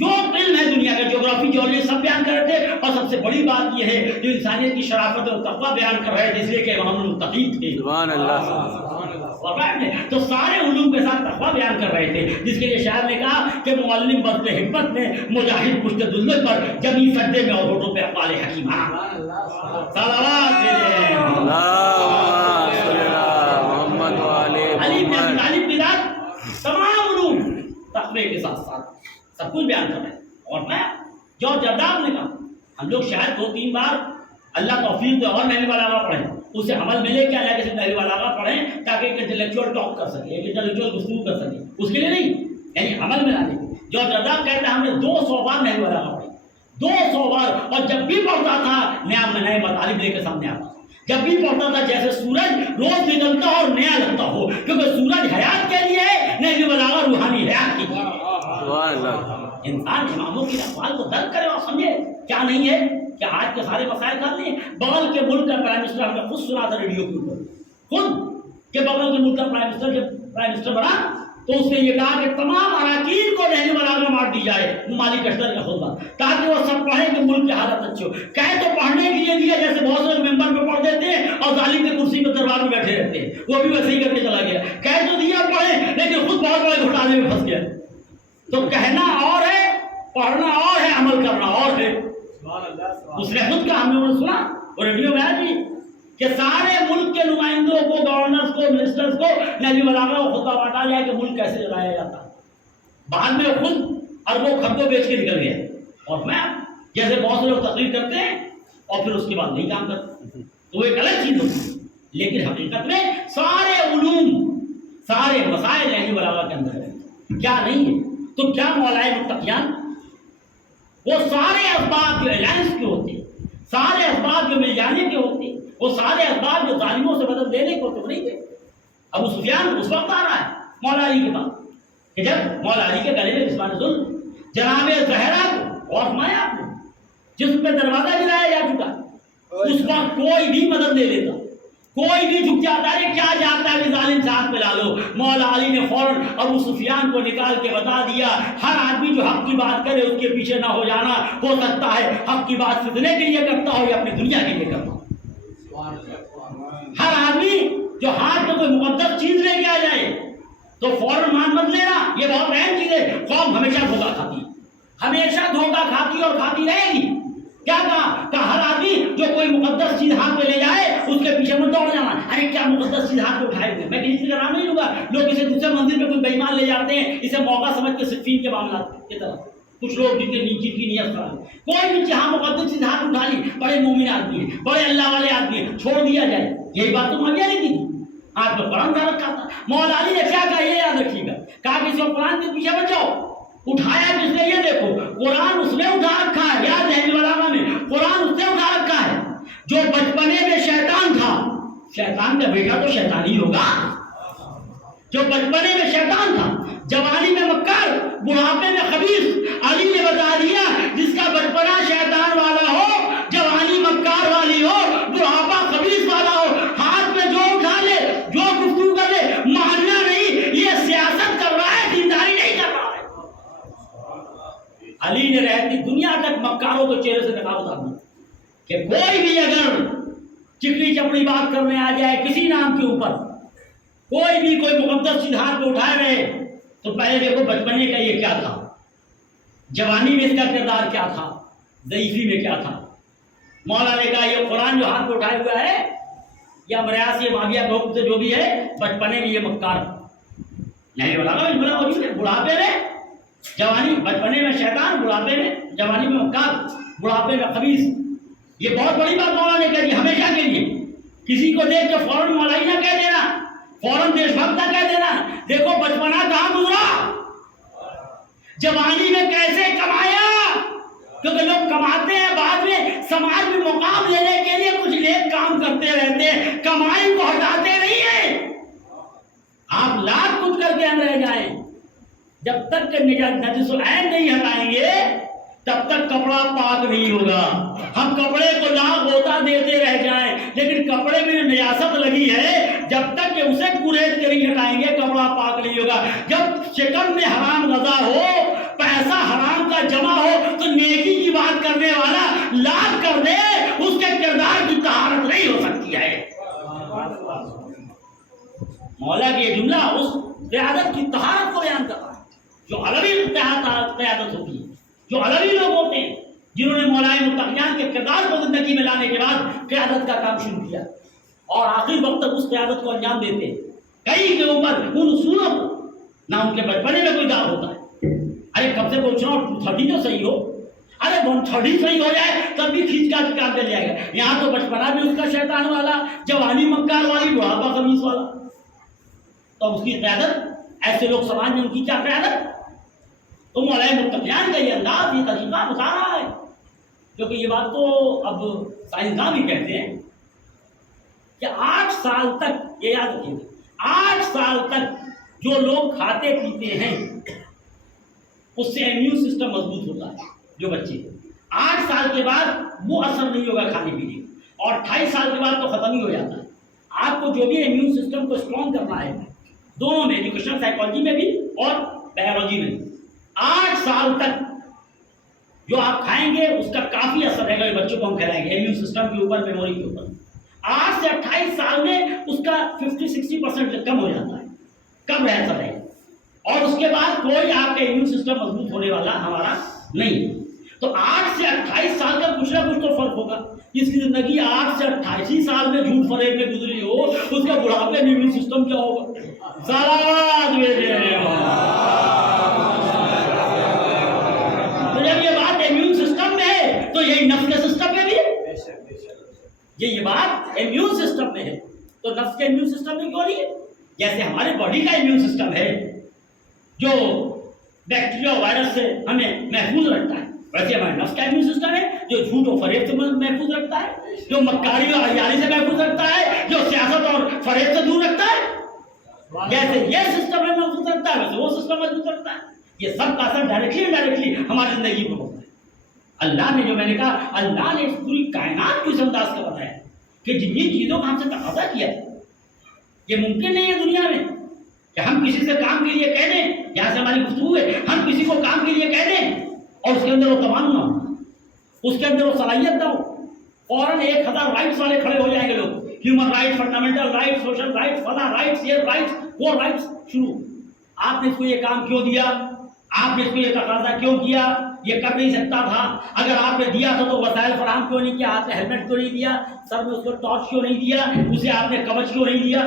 جو علم ہے دنیا کا، جغرافی، جیولوجی سب بیان کر رہے تھے، اور سب سے بڑی بات یہ ہے جو انسانیت کی شرافت اور تقویٰ بیان کر رہے تھے، اس لیے کہ امام المتقین تھے، سبحان اللہ۔ تو سارے علوم کے ساتھ تقویٰ بیان کر رہے تھے، جس کے لیے شاعر نے کہا کہ معلم بذل ہمت میں مجاہد پشت دلت پر جمی سجدے میں اور ہونٹوں پہ اقوال حکیمہ۔ صلوات علی محمد والے علی بن ابی محمد۔ طالب کی ذات تمام علوم تقوی کے ساتھ ساتھ سب کچھ بیان کر رہے ہیں۔ اور میں جو جرداب نے کہا ہم لوگ شاید 2-3 بار اللہ توفیق دے اور نہج البلاغہ پڑھیں، اسے عمل ملے کہ اللہ کے ساتھ نہج البلاغہ پڑھیں تاکہ ایک انٹلیکچوئل ٹاک کر سکے، ایک انٹلیکچوئل گفتگو کر سکے، اس کے لیے نہیں، یعنی عمل میں لانے کے۔ جو جرداب کہتا ہے ہم نے 200 بار نہج البلاغہ پڑھی، 200 بار، اور جب بھی پڑھتا تھا نئے مطالب لے کے سامنے آتا، جب بھی پڑھتا تھا جیسے سورج روز نکلتا ہو اور نیا لگتا ہو، کیونکہ سورج حیات کے لیے ہے، نہج البلاغہ روحانی حیات کے لیے۔ سبحان اللہ۔ انسان اماموں کی اقوال کو درک کرے اور سمجھے، کیا نہیں ہے کہ آج کے سارے مسائل کر لیے۔ بغل کے ملک کا پرائم منسٹر ہم نے خود سنا تھا ریڈیو کے اوپر، خود کہ بغل کے ملک کا پرائم منسٹر جب پرائم منسٹر بنا تو اس نے یہ کہا کہ تمام اراکین کو نہج البلاغہ میں بانٹ دی جائے، ممالک اشتر کا خطبہ، تاکہ وہ سب پڑھیں کہ ملک کی حالت اچھی ہو۔ کہہ تو پڑھنے کے لیے دیا جیسے بہت سے ممبر پہ پڑھ دیتے ہیں اور ظالم کے کرسی پہ دربار میں بیٹھے رہتے ہیں، وہ بھی ویسے ہی کر کے چلا گیا، کہہ تو دیا پڑھیں لیکن خود بہت بڑے گھوٹالے میں پھنس گیا۔ تو کہنا اور ہے، پڑھنا اور ہے، عمل کرنا اور ہے۔ اس نے خود کہا، ہم نے سنا وہ ریڈیو میں آیا جی کہ سارے ملک کے نمائندوں کو، گورنرز کو، منسٹرز کو نہج البلاغہ کو خطبہ بانٹا جائے کہ ملک کیسے چلایا جاتا ہے۔ بعد میں خود اربوں خربوں بیچ کے نکل گیا، اور میں جیسے بہت سے لوگ تقریر کرتے ہیں اور پھر اس کے بعد نہیں کام کرتے، تو وہ ایک الگ چیز ہوتی ہے، لیکن حقیقت میں سارے علوم، سارے مسائل نہج البلاغہ کے اندر ہے، کیا نہیں ہے؟ تو کیا مولائے متقیان وہ سارے اسباب جو الائنس کے ہوتے، سارے اسباب جو مل جانے کے ہوتے، وہ سارے اسباب جو ظالموں سے مدد لینے کے ہوتے، وہ نہیں تھے۔ ابو سفیان اس وقت آ رہا ہے مولا علی کے پاس کہ جب مولا علی کے گلے میں بسمان ظلم جناب زہرا کو، اور فرمایا آپ نے جس پہ دروازہ گرایا جا چکا، اس وقت کوئی بھی مدد لے لیتا، کوئی بھی جھک جاتا ہے، کیا جاتا ہے ظالم سے ہاتھ ملا لو۔ مولا علی نے فوراً ابو سفیان کو نکال کے بتا دیا، ہر آدمی جو حق کی بات کرے اس کے پیچھے نہ ہو جانا، ہو سکتا ہے حق کی بات فتنے کے لیے کرتا ہو یا اپنی دنیا کے لیے کرتا ہو۔ ہر آدمی جو ہاتھ میں کوئی مقدس چیز لے کے آ جائے تو فوراً مان مت لینا، یہ بہت اہم چیز ہے۔ قوم ہمیشہ دھوکہ کھاتی ہے، ہمیشہ دھوکہ کھاتی اور کھاتی رہے گی۔ کیا کہا کہ ہر آدمی جو کوئی مقدس چیز ہاتھ میں لے جائے اس کے پیچھے مت دوڑ جانا، ارے کیا مقدس چیز ہاتھ میں اٹھائے ہوئے، میں کسی چیز کا نام نہیں لوں گا۔ لوگ اسے دوسرے منزل پہ کوئی بے ایمان لے جاتے ہیں، اسے موقع سمجھ کے صفین کے معاملات کی طرح، کچھ لوگ جن کے نیچے کی نیت خراب ہے، کوئی بھی جہاں مقدس چیز ہاتھ اٹھا لی، بڑے مومن آدمی ہیں، بڑے اللہ والے آدمی ہیں، چھوڑ دیا جائے، یہی بات تو معاویہ نے کی تھی، ہاتھ میں قرآن ڈال رکھا تھا۔ مولا علی نے کیا کہا یہ یاد رکھیے گا، کہا کسی کو قرآن کے پیچھے بچاؤ، اٹھایا کس نے؟ یہ دیکھو قرآن اس نے اٹھا رکھا ہے، یاد نہج البلاغہ میں قرآن اس نے اٹھا رکھا ہے۔ جو بچپنے میں شیطان تھا، شیطان کا بیٹا تو شیطان ہی ہوگا، جو بچپنے میں شیطان تھا، جوانی میں مکار، بڑھاپے میں خبیث، علی نے بتا دیا جس کا بچپنا شیطان والا ہو، جوانی مکار والی اگر چکنی چپڑی بات کرنے آ جائے کسی نام کے اوپر، کوئی بھی کوئی مقدس چیز ہاتھ پہ اٹھائے رہے، تو پہلے دیکھو بچپنے کا یہ کیا تھا، جوانی میں اس کا کردار کیا تھا، ضعیفی میں کیا تھا۔ مولا نے کہا یہ قرآن جو ہاتھ پہ اٹھائے ہوا ہے یا مریاس یہ معاویہ کے حکم سے جو بھی ہے، بچپنے میں یہ مکار نہیں بولا بڑھاپے میں جوانی، بچپنے میں شیطان، بڑھاپے میں جوانی میں مکار، بڑھاپے میں خبیث۔ یہ بہت بڑی بات مولا نے کہہ دی ہمیشہ کے لیے۔ کسی کو دیکھ کے فوراً مولائی نہ کہہ دینا، فوراً دیش بھکت نہ کہہ دینا۔ دیکھو بچپنا کہاں گزرا، جوانی میں کیسے کمایا، کیونکہ لوگ کماتے ہیں بعد میں سماج میں مقام لینے کے لیے کچھ نیک کام کرتے رہتے ہیں، کمائی کو ہٹاتے نہیں ہیں۔ آپ لاکھ کچھ کر کے ہم رہ جائیں، جب تک کہ نجس العین نہیں ہٹائیں گے تب تک کپڑا پاک نہیں ہوگا۔ ہم کپڑے کو لاکھ غوطہ دیتے رہ جائیں لیکن کپڑے میں نجاست لگی ہے، جب تک کہ اسے کریت کے نہیں ہٹائیں گے کپڑا پاک نہیں ہوگا۔ جب شکم میں حرام غذا ہو، پیسہ حرام کا جمع ہو، تو نیکی کی بات کرنے والا لاکھ کر دے، اس کے کردار کی طہارت نہیں ہو سکتی ہے۔ مولا کی یہ جملہ اس قیادت کی طہارت کو بیان کر رہا ہے جو علوی قیادت ہوتی ہے، جو علوی لوگ ہوتے ہیں جنہوں نے مولائے متقیان کے کردار کو زندگی میں لانے کے بعد قیادت کا کام شروع کیا اور آخر وقت تک اس قیادت کو انجام دیتے ہیں۔ کئی کے اوپر ان اصولوں کو نہ ان کے بچپنے میں کوئی داغ ہوتا ہے۔ ارے کب سے پوچھ رہا ہوں 230 تو صحیح ہو، ارے 130 صحیح ہو جائے تب بھی کھینچ کا کام کر جائے گا۔ یہاں تو بچپنا بھی اس کا شیطان والا، جوانی مکار والی، بڑھاپا خبیث والا، تو اس کی قیادت ایسے لوگ سماج میں ان کی کیا قیادت؟ تو مولائے متقیان کا یہ انداز، یہ طریقہ بتا رہا ہے، کیونکہ یہ بات تو اب سائنسداں بھی کہتے ہیں کہ 8 سال تک، یہ یاد رکھیے 8 سال تک جو لوگ کھاتے پیتے ہیں اس سے امیون سسٹم مضبوط ہوتا ہے۔ جو بچے 8 سال کے بعد وہ اثر نہیں ہوگا کھانے پینے اور 28 سال کے بعد تو ختم ہی ہو جاتا ہے۔ آپ کو جو بھی امیون سسٹم کو اسٹرانگ کرنا ہے دونوں میں، ایجوکیشن سائیکالوجی میں بھی اور بایولوجی میں بھی، 8 سال تک جو آپ کھائیں گے اس کا کافی اثر رہے گا۔ بچوں کو ہم کھلائیں گے امیون سسٹم کے اوپر، میموری کے اوپر۔ 8 سے 28 سال میں اس کا 50-60% کم ہو جاتا ہے، کم رہتا ہے، اور اس کے بعد کوئی آپ کا امیون سسٹم مضبوط ہونے والا ہمارا نہیں۔ تو 8 سے 28 سال کا کچھ نہ کچھ تو فرق ہوگا۔ جس کی زندگی 8 سے 88 سال میں جھوٹ فریب میں گزری ہو، اس کا بڑھاپے میں امیون سسٹم کیا ہوگا؟ صلوات بھیجے۔ تو جب یہ بات امیون سسٹم میں ہے تو یہی نفس کے سسٹم میں بھی ہے۔ یہ بات امیون سسٹم میں ہے تو نفس کے امیون سسٹم میں کیوں نہیں ہے؟ جیسے ہمارے باڈی کا امیون سسٹم ہے جو بیکٹیریا وائرس سے ہمیں محفوظ رکھتا ہے، ویسے ہمارے نفس کا امیون سسٹم ہے جو جھوٹ و فریب سے محفوظ رکھتا ہے، جو مکاری اور عیاری سے محفوظ رکھتا ہے، جو سیاست اور فریب سے دور رکھتا ہے۔ جیسے یہ سسٹم ہمیں محفوظ رکھتا ہے ویسے وہ سسٹم محفوظ رکھتا ہے۔ یہ سب کا اثر ڈائریکٹلی انڈائریکٹلی ہماری زندگی میں ہوتا ہے۔ اللہ نے جو میں نے کہا اللہ نے اس پوری کائنات کو اس انداز کا بتایا کہ جن چیزوں کا ہم سے تقاضا کیا ہے یہ ممکن نہیں ہے دنیا میں کہ ہم کسی سے کام کے لیے کہہ دیں، یہاں سے ہماری گفتگو ہے، ہم کسی کو کام کے لیے کہہ دیں اور اس کے اندر وہ تمام نہ ہو، اس کے اندر وہ صلاحیت نہ ہو، فوراً 1000 رائٹس والے کھڑے ہو جائیں گے لوگ، human right, fundamental right, social right, فلاں رائٹس، یہ رائٹس، وہ رائٹس شروع۔ آپ نے اس کو یہ کام کیوں دیا؟ آپ نے اس کو یہ تقاضا کیوں کیا؟ یہ کر نہیں سکتا تھا؟ اگر آپ نے دیا تو وسائل فراہم کیوں نہیں کیا؟ آپ نے ہیلمٹ کیوں نہیں دیا؟ سر میں اس کو ٹارچ کیوں نہیں دیا؟ اسے آپ نے کوچ کیوں نہیں دیا؟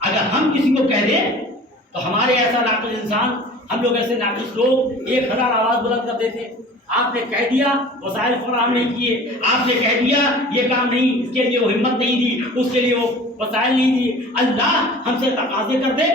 اگر ہم کسی کو کہہ دیں تو ہمارے ایسا ناقص انسان، ہم لوگ ایسے ناقص لوگ 1000 آواز بلند کر دیتے۔ آپ نے کہہ دیا وسائل فراہم نہیں کیے، آپ نے کہہ دیا یہ کام نہیں، اس کے لیے وہ ہمت نہیں دی، اس کے لیے وہ وسائل نہیں دی۔ اللہ ہم سے تقاضے کر دے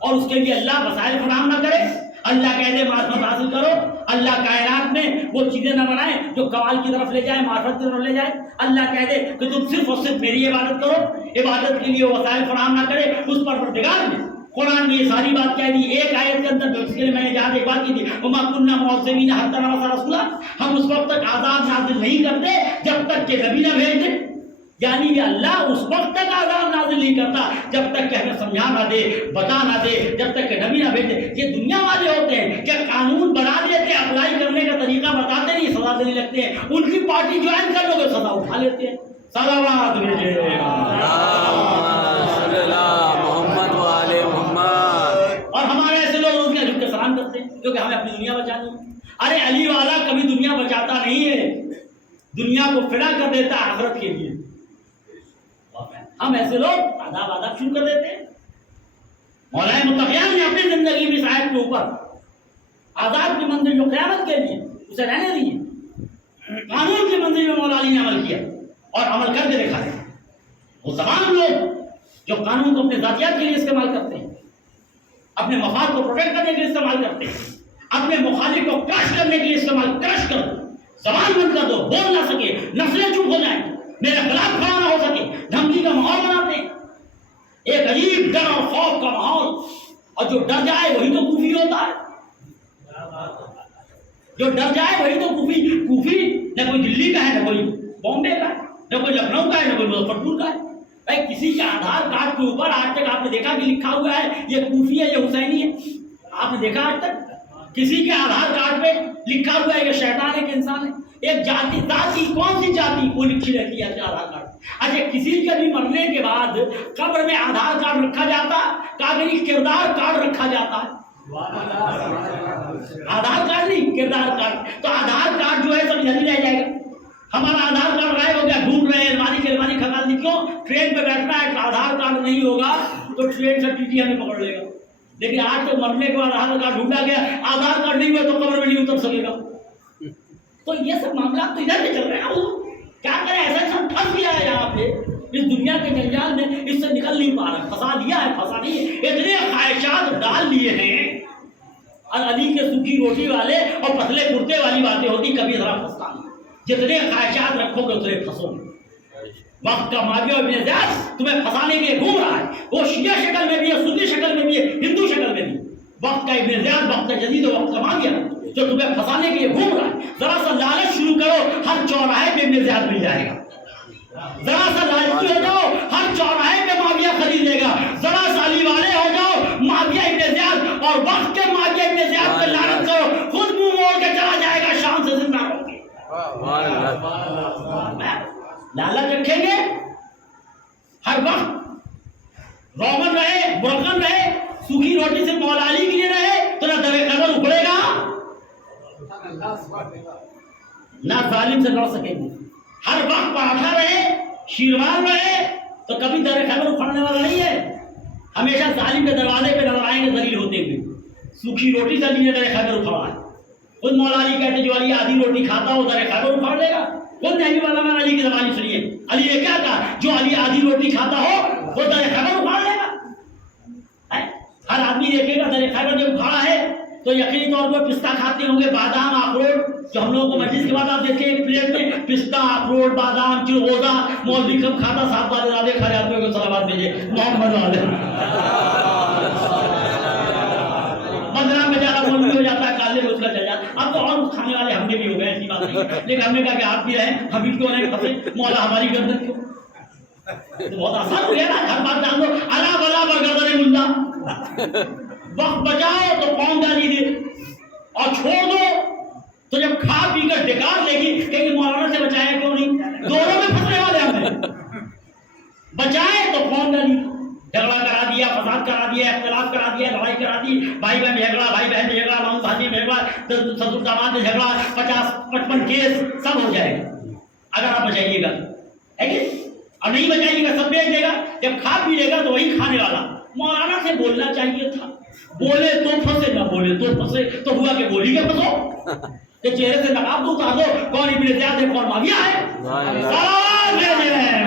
اور اس کے لیے اللہ وسائل فراہم نہ کرے، اللہ کہہ دے معرفت حاصل کرو، اللہ کائنات میں وہ چیزیں نہ بنائے جو کمال کی طرف لے جائے، معرفت کی طرف لے جائے، اللہ کہہ دے کہ تم صرف اور صرف میری عبادت کرو، عبادت کے لیے وسائل فراہم نہ کرے، اس پروردگار نے قرآن میں یہ ساری بات کہہ دی ایک آیت کے اندر، اس کے لیے میں نے جہاں ایک بات کی تھی وما كنا معذبين حتى نبعث رسولا، ہم اس وقت تک عذاب نازل نہیں کرتے جب تک کہ نبی نہ بھیج دیں۔ یعنی کہ اللہ اس وقت تک عذاب نازل نہیں کرتا جب تک کہ ہمیں سمجھا نہ دے، بتا نہ دے، جب تک کہ نبی نہ بھیجے۔ یہ دنیا والے ہوتے ہیں کہ قانون بنا دیتے، اپلائی کرنے کا طریقہ بتاتے نہیں، سزا دینے لگتے ہیں۔ ان کی پارٹی جوائن کر لو گے سزا اٹھا لیتے ہیں۔ صلوات بھیجے محمد والے محمد۔ اور ہمارے ایسے لوگ ان کے جھک کے سلام کرتے ہیں کیونکہ ہمیں اپنی دنیا بچانی ہے۔ ارے علی والا کبھی دنیا بچاتا نہیں ہے، دنیا کو فدا کر دیتا ہے آخرت کے لیے۔ ہم ایسے لوگ آداب شروع کر دیتے ہیں۔ مولانا متقیان نے اپنی زندگی میں اس آیت کے اوپر آداب کی منزل جو قیامت کے لیے اسے رہنے دی ہے، قانون کی منزل میں مولا علی نے عمل کیا اور عمل کر کے دکھا دیا۔ وہ تمام لوگ جو قانون کو اپنے ذاتیات کے لیے استعمال کرتے ہیں، اپنے مفاد کو پروٹیکٹ کرنے کے لیے استعمال کرتے ہیں، اپنے مخالف کو کرش کرنے کے لیے استعمال، کرش کر دو، زبان بند کر دو، بول نہ سکے، نسلیں چپ ہو جائیں، میرے خلاف کھڑا نہ ہو سکے، دھمکی کا ماحول بناتے ہیں، ایک عجیب ڈر اور خوف کا ماحول۔ اور جو ڈر جائے وہی تو کوفی ہوتا ہے، جو ڈر جائے وہی تو کوفی نہ کوئی دلی کا ہے، نہ کوئی بامبے کا ہے، نہ کوئی لکھنؤ کا ہے، نہ کوئی مظفر پور کا ہے۔ بھائی کسی کے آدھار کارڈ کے اوپر آج تک آپ نے دیکھا کہ لکھا ہوا ہے یہ کوفی ہے یہ حسینی ہے؟ آپ نے دیکھا آج تک کسی کے آدھار کارڈ پہ لکھا ہوا ہے یہ شیطان ہے کہ انسان ہے؟ ایک جاتی، ذاتی کون سی جاتی وہ لکھی رہتی ہے آدھار کارڈ؟ اچھا کسی کے بھی مرنے کے بعد قبر میں آدھار کارڈ رکھا جاتا، کاغذی کردار کارڈ رکھا جاتا ہے، آدھار کارڈ نہیں کردار کارڈ۔ تو آدھار کارڈ جو ہے سب یہی رہ جائے گا۔ ہمارا آدھار کارڈ غائب ہو گیا، ڈھونڈ رہے ہیں الماری کھگا دی، کیوں؟ ٹرین پہ بیٹھنا ہے، آدھار کارڈ نہیں ہوگا تو ٹرین سے ٹی ٹی ہمیں پکڑ لے گا۔ لیکن آج تک مرنے کے بعد آدھار کارڈ ڈھونڈا گیا، آدھار کارڈ نہیں ہوا تو قبر میں نہیں اتر سکے گا۔ تو یہ سب معاملات تو ادھر سے چل رہے ہیں، کیا کریں؟ ایسا سب پھنس گیا ہے یہاں پہ اس دنیا کے جنجال میں، اس سے نکل نہیں پا رہا۔ پھنسا دیا ہے، پھنسا نہیں ہے، اتنے خواہشات ڈال لیے ہیں۔ اور علی کے سوکھی روٹی والے اور پتلے کرتے والی باتیں ہوتی، کبھی ذرا پھنستا نہیں۔ جتنے خواہشات رکھو گے اتنے پھنسو گے۔ وقت کا معاویہ ابن زیاد تمہیں پھنسانے کے لیے گھوم رہا ہے، وہ شیعہ شکل میں بھی ہے، سنی شکل میں بھی ہے، ہندو شکل میں بھی۔ وقت کا ابن زیاد، وقت کا جدید و وقت کا معاویہ جو تمہیں پھنسانے کے لیے گھوم رہا ہے۔ ذرا سا لالچ شروع کرو، ہر چوراہے پہ ابن زیاد مل جائے گا۔ ذرا سا لالچی ہو جاؤ، ہر چوراہے پہ معاویہ خرید لے گا۔ ذرا سا علی والے ہو جاؤ، معاویہ ابن زیاد اور وقت کے معاویہ ابن زیاد پہ لعنت کرو، خود منہ موڑ کے چلا جائے گا، شام سے زندہ رہو گے۔ لالچ رکھیں گے ہر وقت، روغن رہے، برغن رہے، سوکھی روٹی سے مولا علی کے لیے رہے تو نہ در خبر اکھڑے گا نہ ظالم سے لڑ سکیں گے۔ ہر وقت پراٹھا رہے، شیروان رہے تو کبھی در خبر اکھڑنے والا نہیں ہے، ہمیشہ ظالم کے دروازے پہ نظر آئیں گے ذلیل ہوتے ہوئے۔ سوکھی روٹی سے علی نے در خبر اکھڑا ہے، خود مولا علی کہتے جو علی آدھی روٹی کھاتا ہو در خبر اکھاڑ لے گا۔ خود نہجی والا میں علی کی زبانی سنیے، علی نے کیا کہا؟ جو علی آدھی روٹی کھاتا ہو وہ در خبر اکھاڑ لے گا۔ ہر آدمی دیکھے گا در خیبر جب اکھاڑا ہے تو یقینی طور پر پستہ کھاتے ہوں گے، بادام، اخروٹ، جو ہم لوگوں کو مجلس کے بعد آپ دیکھیں ایک پلیٹ میں پستہ، اخروٹ، بادام، چلغوزہ، مولوی کب کھاتا، صاحب والے زیادہ کھا جاتے ہیں، صلوات بھیجے محمد والے۔ مدرہ میں جا رہا مولوی ہو جاتا ہے، کالے میں اس کا چل جاتا ہے۔ اب تو اور کھانے والے ہم نے بھی ہو گئے، ایسی بات نہیں، لیکن ہم نے کہا کہ آپ بھی رہیں، ہم بھی کیوں نہیں پھنسے، مولا ہماری گردن کیوں؟ بہت آسان ہو گیا نا، ہر بات جان دو، الا بلا برگردن ملا۔ وقت بچاؤ تو قوم جانی دے اور چھوڑ دو تو جب کھا پی کر ڈکار لے گی کہ مولانا سے بچایا کیوں نہیں؟ دونوں میں پھنسنے والے ہم نے، بچائے تو قوم جانی، جھگڑا کرا دیا، فساد کرا دیا، اختلاف کرا دیا، لڑائی کرا دی، بھائی بہن جھگڑا، بھائی بہن جھگڑا، ماموں بھائی میں جھگڑا، سسر داماد میں جھگڑا، 50-55 کیس سب ہو جائے گا اگر آپ بچائیے گا، ہے کہ؟ اور نہیں بچائیے گا سب بیچ دے گا، جب کھا پی لے گا تو وہی کھانے والا۔ مولانا سے بولنا چاہیے تھا، بولے تو پھنسے، نہ بولے تو پھنسے، تو ہوا کہ بولی کے پھنسو، کہ چہرے سے نقاب تو اتار دو، کون ابن زیاد ہے کون معاویہ ہے، سلام بھیجے ہیں۔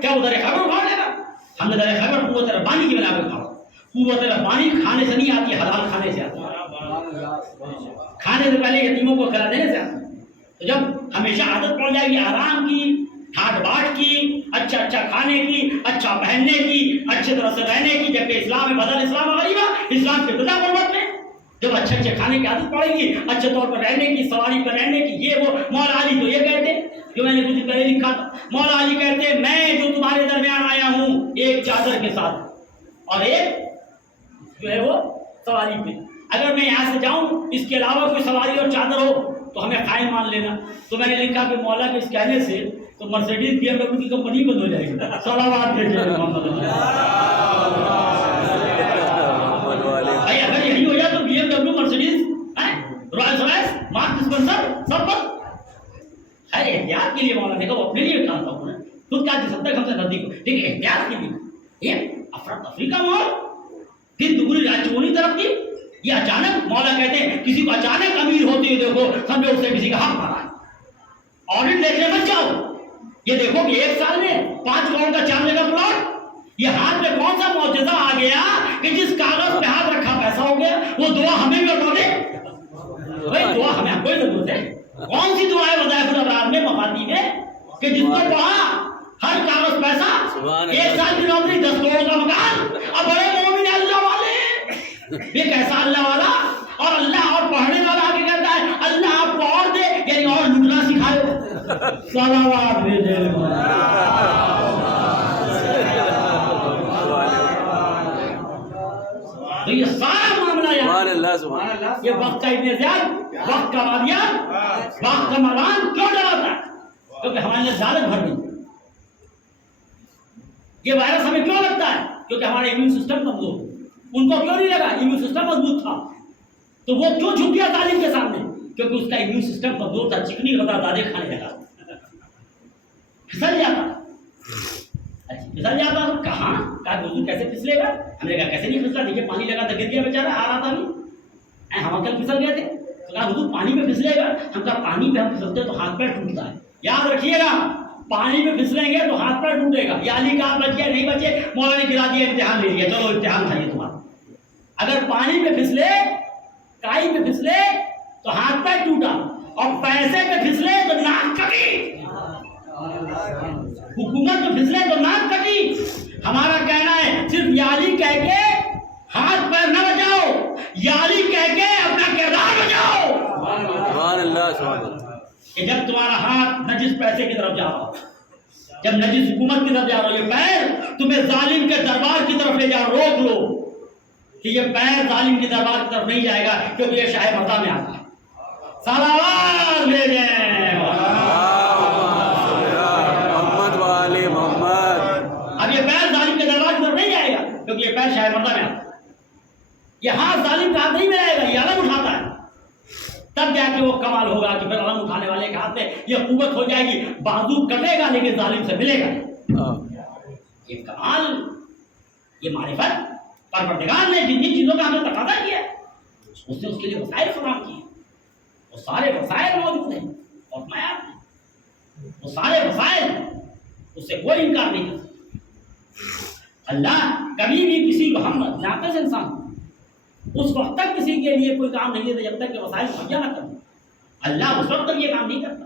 کیا وہ در خیبر اکھاڑ لے گا؟ ہم نے در خیبر قوت ربانی کی بنا پہ اکھاڑا۔ قوت ربانی کھانے سے نہیں آتی، حلال کھانے سے آتی ہے۔ کھانے سے پہلے یتیموں کو کھلا دینے سے آتا ہے۔ تو جب ہمیشہ عادت پڑ جائے گی آرام کی، ٹھاٹ باٹ کی، اچھا کھانے کی، اچھا پہننے کی، اچھے طرح سے رہنے کی، جبکہ اسلام میں بدل اسلام غریبا، اسلام کی ابتدا غربت میں، جب اچھے کھانے کی عادت پڑے گی، اچھے طور پر رہنے کی، سواری پر رہنے کی، یہ وہ۔ مولا علی تو یہ کہتے، جو میں نے کچھ پہلے لکھا تھا، مولا علی کہتے میں جو تمہارے درمیان آیا ہوں ایک چادر کے ساتھ اور ایک جو ہے وہ سواری پہ، اگر میں یہاں سے جاؤں اس کے علاوہ کوئی سواری اور چادر ہو تو ہمیں قائم مان لینا۔ تو میں نے لکھا کہ مولا کے اس کہنے سے تو مرسیڈیز بی ایم ڈبلیو کی کمپنی بند ہو جائے گی۔ صلوات بھیجے محمد بھائی، اگر یہی ہو جائے تو B M W, Mercedes, Rolls Royce, Marks Spencer سب بند۔ خیر احتیاط کے لیے مولا نے کہا، وہ اپنے لیے کہا تھا، خود کہا جس حد تک ہم سے نزدیک ہو، لیکن احتیاط کی بھی یہ افراتفری کا ماحول، دن دگنی رات چگنی ترقی، یہ اچانک مولا کہتے ہیں کسی کو اچانک امیر ہوتے ہوئے دیکھو سمجھو اس سے کسی کا حق مارا ہے، آڈٹ دیکھنے مت جاؤ، یہ دیکھو کہ ایک سال میں 5 کروڑ کا 4 جگہ پلاٹ، یہ ہاتھ میں کون سا معجزہ آ گیا کہ جس کاغذ پہ ہاتھ رکھا پیسہ ہو گیا، وہ دعا ہمیں بھی لوٹا دے۔ بھائی دعا ہمیں آپ کو ہی ضرورت ہے، کون سی دعا ہے وظائف الابرار میں مفادی میں کہ جس کو پڑھا ہر کاغذ پیسہ، 1 سال کی نوکری، 10 کروڑ کا مکان، اب بڑے مومن اللہ والے، یہ کیسا اللہ والا؟ اور اللہ اور پڑھنے والا آگے کہتا ہے اللہ آپ کو اور دے، یعنی اور لٹنا سکھائے۔ صلوات بھیجے۔ تو یہ سارا معاملہ یہ وقت کا ابن زیاد، وقت کا مادیات، وقت کا مردان کیوں ڈراتا ہے؟ کیونکہ ہمارے لیے ذالک بھر گئی۔ یہ وائرس ہمیں کیوں لگتا ہے؟ کیونکہ ہمارا امیون سسٹم کمزور، ان کو کیوں نہیں لگا؟ امیون سسٹم مضبوط تھا، تو وہ کیوں جھک گیا ظالم کے سامنے؟ کیونکہ اس کا امیون سسٹم کمزور تھا، چکنی غذا زیادہ کھانے لگا، پھسل جاتا۔ اچھا پھسل جاتا تو کہاں حضور کیسے پھسلے گا؟ ہم نے کہا کیسے نہیں پھسلا، دیکھیے پانی لگا تھا گر گیا بیچارہ، آ رہا تھا ابھی، ہم کل پھسل گئے تھے، تو کہا حضور پانی میں پھسلے گا؟ ہم کہا پانی پہ ہم پھسلتے تو ہاتھ پیر ٹوٹتا ہے، یاد رکھیے گا پانی میں پھسلیں گے تو ہاتھ پیر ٹوٹے گا۔ یا علی کہا بچے نہیں بچے، مولا نے گرا دیا، امتحان لے لیا، چلو امتحان تھا یہ تمہارا، اگر پانی میں پھسلے، کائی میں پھسلے تو ہاتھ پیر ٹوٹا، اور پیسے پہ پھسلے تو ناک کٹی، حکومت میں پھسلے تو ناک کٹی۔ ہمارا کہنا ہے صرف یا علی کہہ کے ہاتھ پیر نہ بچاؤ، یا علی کہہ کے اپنا کردار بچاؤ۔ سبحان اللہ، سبحان اللہ۔ کہ جب تمہارا ہاتھ نجس پیسے کی طرف جا رہا ہو، جب نجس حکومت کی طرف جا رہا ہو، یہ پیر تمہیں ظالم کے دربار کی طرف لے جاؤ، روک لو کہ یہ پیر ظالم کی دربار کی طرف نہیں جائے گا، کیونکہ یہ شاہ مکہ میں آتا ہے۔ صلوات بھیجیں محمد والے محمد۔ اب یہ پیر ظالم کے دربار کی طرف نہیں جائے گا، کیونکہ یہ پیر شاہ مکہ میں آتا ہے۔ یہ ہاتھ ظالم کا ہاتھ نہیں میں آئے گا، یہ علم اٹھاتا ہے، تب جا کے وہ کمال ہوگا کہ پھر علم اٹھانے والے کے ہاتھ میں یہ قوت ہو جائے گی، بازو کٹے گا لیکن ظالم سے ملے گا۔ یہ کمال، یہ معرفت پروردگار نے جن جن چیزوں کا ہمیں تقاضا کیا ہے، اس نے اس کے لیے وسائل فراہم کیے، وہ سارے وسائل موجود ہیں، اور میں آپ نے وہ سارے وسائل، اس سے کوئی انکار نہیں کر سکتا۔ اللہ کبھی بھی کسی کو، ہم ناقص انسان اس وقت تک کسی کے لیے کوئی کام نہیں دیتا جب تک کہ وسائل مہیا نہ کریں۔ اللہ اس وقت تک یہ کام نہیں کرتا۔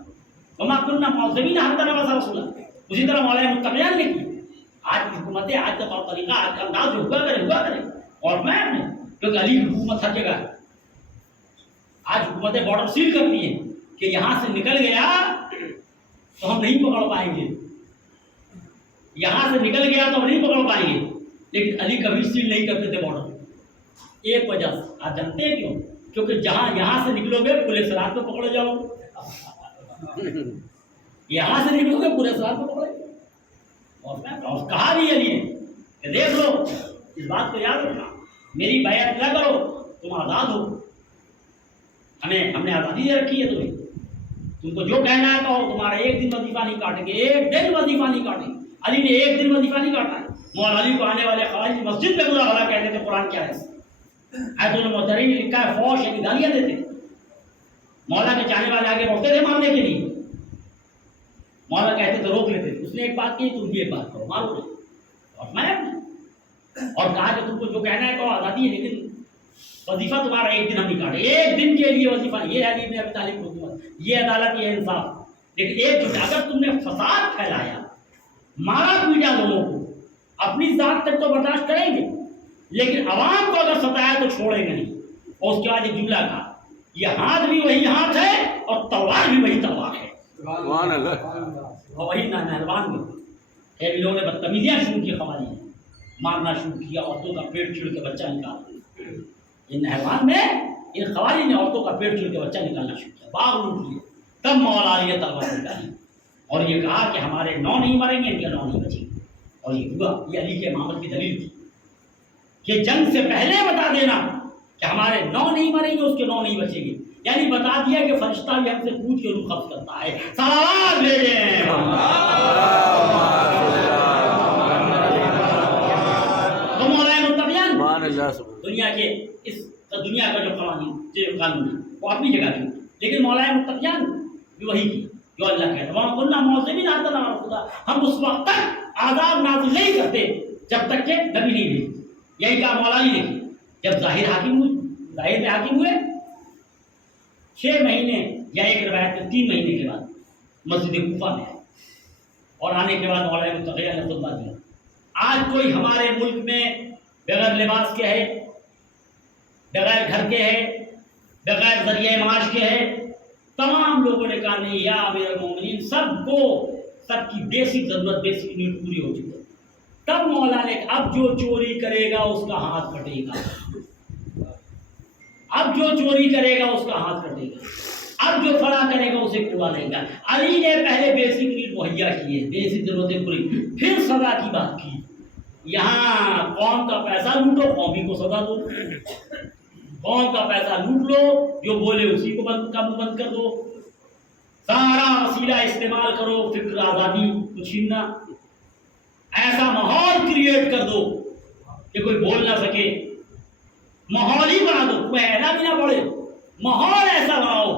وما كنا معذبين حتى نبعث رسولا۔ اسی طرح مولانا متقیان نے کی، آج کی حکومتیں، آج کا طور طریقہ، آج کا انداز جو ہوا کرے، اور میں نے کیونکہ علی کی حکومت ہر جگہ ہے، آج حکومتیں بارڈر سیل کرتی ہیں کہ یہاں سے نکل گیا تو ہم نہیں پکڑ پائیں گے، یہاں سے نکل گیا تو ہم نہیں پکڑ پائیں گے، لیکن علی کبھی سیل نہیں کرتے تھے بارڈر۔ ایک وجہ سے آپ جانتے ہیں کیوں؟ کیونکہ جہاں یہاں سے نکلو گے پورے سرحد پہ پکڑے جاؤ گے، یہاں سے نکلو گے پورے سرحد پہ پکڑے، اور کہا بھی علی نے کہ دیکھ لو، اس بات کو یاد رکھنا، میری بیعت نہ کرو تم آزاد ہو، ہم نے آزادی دے رکھی ہے تمہیں، تم کو جو کہنا ہے کہو، تمہارا ایک دن وظیفہ نہیں کاٹیں گے، ایک دن وظیفہ نہیں کاٹیں گے۔ علی نے ایک دن وظیفہ نہیں کاٹا ہے۔ مولا علی کو آنے والے خوارج مسجد میں برا بھلا کہتے تھے، قرآن کیا ہے؟ آیت المحتری نے لکھا ہے فوش یعنی گالیاں دیتے تھے، مولا کے چاہنے والے آگے بڑھتے تھے مارنے کے لیے، مولا کہتے تھے روک لیتے تھے، اس نے ایک بات کی تم بھی ایک بات کرو، مارو نہیں، اور میں اور کہا کہ تم کو جو کہنا ہے کہو، آزادی ہے، لیکن وظیفہ تمہارا ایک دن ہم نہیں کاٹے، ایک دن کے لیے وظیفہ، یہ ہے علی بن ابی طالب کی حکومت، یہ عدالت، یہ انصاف۔ لیکن ایک دن اگر تم نے فساد پھیلایا، مارا پیٹا لوگوں کو، اپنی ذات تک تو برداشت کریں گے، لیکن عوام کو اگر ستایا تو چھوڑیں گے نہیں۔ اور اس کے بعد ایک جملہ کہا، یہ ہاتھ بھی وہی ہاتھ ہے اور تلوار بھی وہی تلوار ہے، سبحان اللہ، اور وہی نامہربان بھی۔ پھر ان لوگوں نے بدتمیزیاں شروع کی، خواتین نے مارنا شروع کیا، عورتوں کا پیٹ چڑ کے بچہ نکال دیا۔ ان نہروان میں ان خواتین نے عورتوں کا پیٹ چڑ کے بچہ نکالنا شروع کیا، باغ لوٹ لیے۔ تب مولا علی نے تلوار نکالی اور یہ کہا کہ ہمارے 9 نہیں مریں گے، ان کے 9 نہیں بچیں گے۔ اور یہ ہوا، یہ علی کے امامت کی دلیل تھی کہ جنگ سے پہلے بتا دینا کہ ہمارے 9 نہیں مریں گے، اس کے 9 نہیں بچیں گے، یعنی بتا دیا کہ فرشتہ بھی ہم سے پوچھ کے روح قبض کرتا ہے۔ صلوات بھیجیں۔ تو مولانا متقیان سبحان اللہ، سبحان دنیا کے اس دنیا کا جو قانون ہے وہ اپنی جگہ کی، لیکن مولانا متقیان بھی وہی کی جو اللہ کہتا ہے، وہاں قلنا معذبین حتی نبعث رسولا، ہم اس وقت تک عذاب نازل نہیں کرتے جب تک کہ نبی نہیں بھیجتے۔ یہی کہا مولا علی نے کی، جب ظاہر حاکم ہوئے، ظاہر میں حاکم ہوئے 6 مہینے یا ایک روایت میں 3 مہینے کے بعد مسجد کوفہ میں آئے، اور آنے کے بعد مولانا متقیان نے خطبہ دیا۔ آج کوئی ہمارے ملک میں بغیر لباس کے ہے، بغیر گھر کے ہے، بغیر ذریعہ معاش کے ہے، تمام لوگوں نے کہا نہیں یا امیر المومنین، سب کی بیسک ضرورت، بیسک نیڈ پوری ہو چکی ہے۔ تب مولا نے اب جو چوری کرے گا اس کا ہاتھ کٹے گا، اب جو چوری کرے گا اس کا ہاتھ کٹے گا، اب جو فلاں کرے گا اسے کوڑا لے گا۔ علی نے پہلے بیسک نیڈ مہیا کی ہے، بیسک ضرورتیں پوری، پھر سزا کی بات کی۔ یہاں قوم کا پیسہ لوٹو، قومی کو سزا دو، قوم کا پیسہ لوٹ لو، جو بولے اسی کو بند کر دو، سارا وسیلہ استعمال کرو فکر آزادی کو چھیننا، ایسا ماحول کریٹ کر دو کہ کوئی بول نہ سکے، ماحول ہی بنا دو، کوئی اینا بھی نہ پڑے، ماحول ایسا بناؤ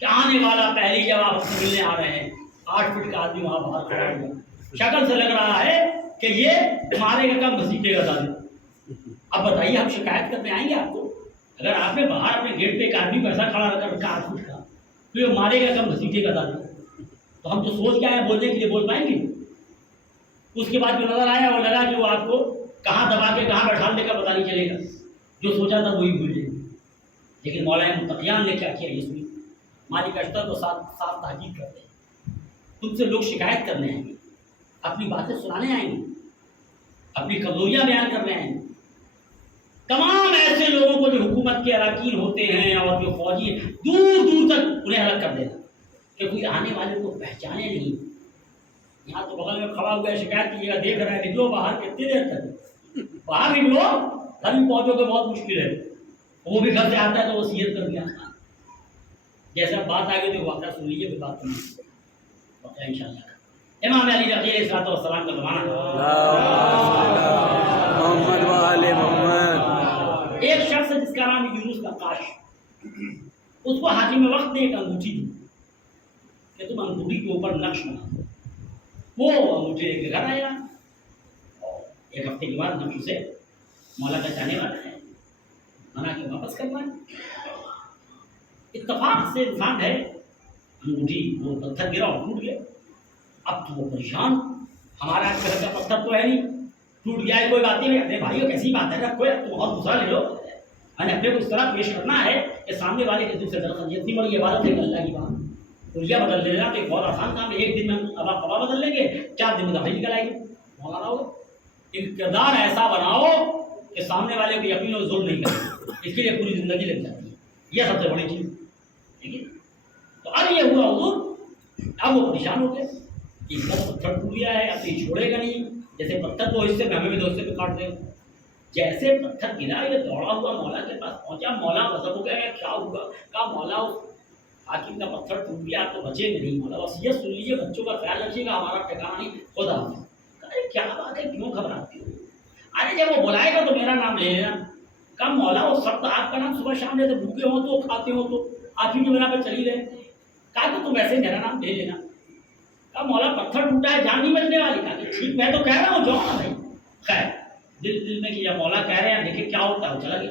کہ آنے والا پہلی جب آپ سے ملنے آ رہے ہیں 8 فٹ کا آدمی وہاں باہر کھڑا ہوا، شکل سے لگ رہا ہے کہ یہ مارے کا کم گھسیٹے گا زیادہ۔ اب بتائیے ہم شکایت کرنے آئیں گے آپ کو؟ اگر آپ نے باہر اپنے گیٹ پہ ایک آدمی کو ایسا کھڑا کر رکھا 8 فٹ کا، تو یہ مارے گا کم گھسیٹے گا زیادہ، تو ہم تو سوچ کے آئے بولنے کے لیے بول پائیں گے؟ اس کے بعد جو نظر آیا وہ لگا کہ وہ آپ کو کہاں دبا کے کہاں بیٹھا دے گا پتہ نہیں چلے گا، جو سوچا تھا وہی بھول جائے۔ لیکن مولانا متقیان نے کیا کیا؟ اس میں مالک اشتر کو صاف تحقیق کرتے ہیں، تم سے لوگ شکایت کرنے آئیں گے، اپنی باتیں سنانے آئیں گے، اپنی کمزوریاں بیان کرنے آئیں گے۔ تمام ایسے لوگوں کو جو حکومت کے اراکین ہوتے ہیں اور جو فوجی ہیں، دور دور تک انہیں الگ کر دینا کہ کوئی آنے والے کو پہچانے نہیں۔ یہاں تو بغل میں کھڑا ہوا ہے، شکایت کیجیے گا، دیکھ رہا ہے، نکلو باہر، کتنی دیر تک باہر نکلو، گھر میں پہنچو گے بہت مشکل ہے، وہ بھی گھر سے آتا ہے تو وصیت کر دیا۔ جیسے اب بات آ گئی تو واقعہ سن لیجیے، کوئی بات سنیے واقعہ انشاءاللہ۔ امام علی علیہ السلام کا زمانہ محمد و آل محمد۔ ایک شخص ہے جس کا نام یونس نقاش، اس کو حاکم وقت نے ایک انگوٹھی دی کہ تم انگوٹھی کے اوپر نقش بنا دو۔ وہ انگوٹھی لے کے گھر آیا، اور 1 ہفتے کے بعد نقش سے مولا کا جانے والا ہے، بنا کے واپس کرنا ہے۔ اتفاق سے انسان ہے، انگوٹھی وہ پتھر گرا اور ٹوٹ گیا۔ اب تو وہ پریشان، ہمارا گھر کا پتھر تو ہے نہیں، ٹوٹ گیا ہے، کوئی بات نہیں، اپنے بھائیوں کیسی بات ہے، رکھو تو بہت دوسرا لے لو، اپنے کو اس طرح پیش کرنا ہے کہ سامنے والے کے دل سے درخت، اتنی بڑی عبادت ہے کہ اللہ کی بات کلیہ بدل لینا تو ایک بہت آسان کام ہے، 1 دن میں اب آپ قبا بدل لیں گے، 4 دن میں دفعی نکل آئے گی۔ مولانا ہو ایک کردار ایسا بناؤ کہ سامنے والے کو یقین اور ظلم نہیں کرے، اس کے لیے پوری زندگی لگ جاتی ہے، یہ سب سے بڑی چیز، ٹھیک ہے؟ تو اب یہ ہوا حضور، اب وہ پریشان ہو گئے کہ اس کا پتھر ٹوٹ گیا ہے، اب یہ چھوڑے گا نہیں، جیسے پتھر 2 حصے میں ہمیں بھی 2 حصے میں کاٹ دے۔ جیسے پتھر گرا یہ دوڑا ہوا مولا کے پاس پہنچا، مولا غضب ہو گیا، کیا ہوگا؟ کہا مولا حاکم کا پتھر ٹوٹ گیا، آپ تو بچیں گے نہیں، مولا وصیت سن لیجیے، بچوں کا خیال رکھیے گا، ہمارا ٹھکانا نہیں، خدا حافظ۔ ارے کیا بات ہے، کیوں گھبراتی ہو؟ ارے جب وہ بلائے گا تو میرا نام لے لینا۔ کہا مولا وہ سب تو آپ کا نام صبح شام لیتے، بھوکے ہو تو کھاتے ہو تو آپ ہی کی بنا پہ چلی رہے۔ کہا کہ تم ویسے میرا نام لے لینا۔ کہا مولا پتھر ٹوٹا ہے، جان نہیں بچنے والی۔ کہا کہ ٹھیک میں تو کہہ رہا ہوں، جاؤ نا بھائی، خیر دل میں کہ یا مولا کہہ رہے ہیں دیکھیں کیا ہوتا ہے، چلا گیا۔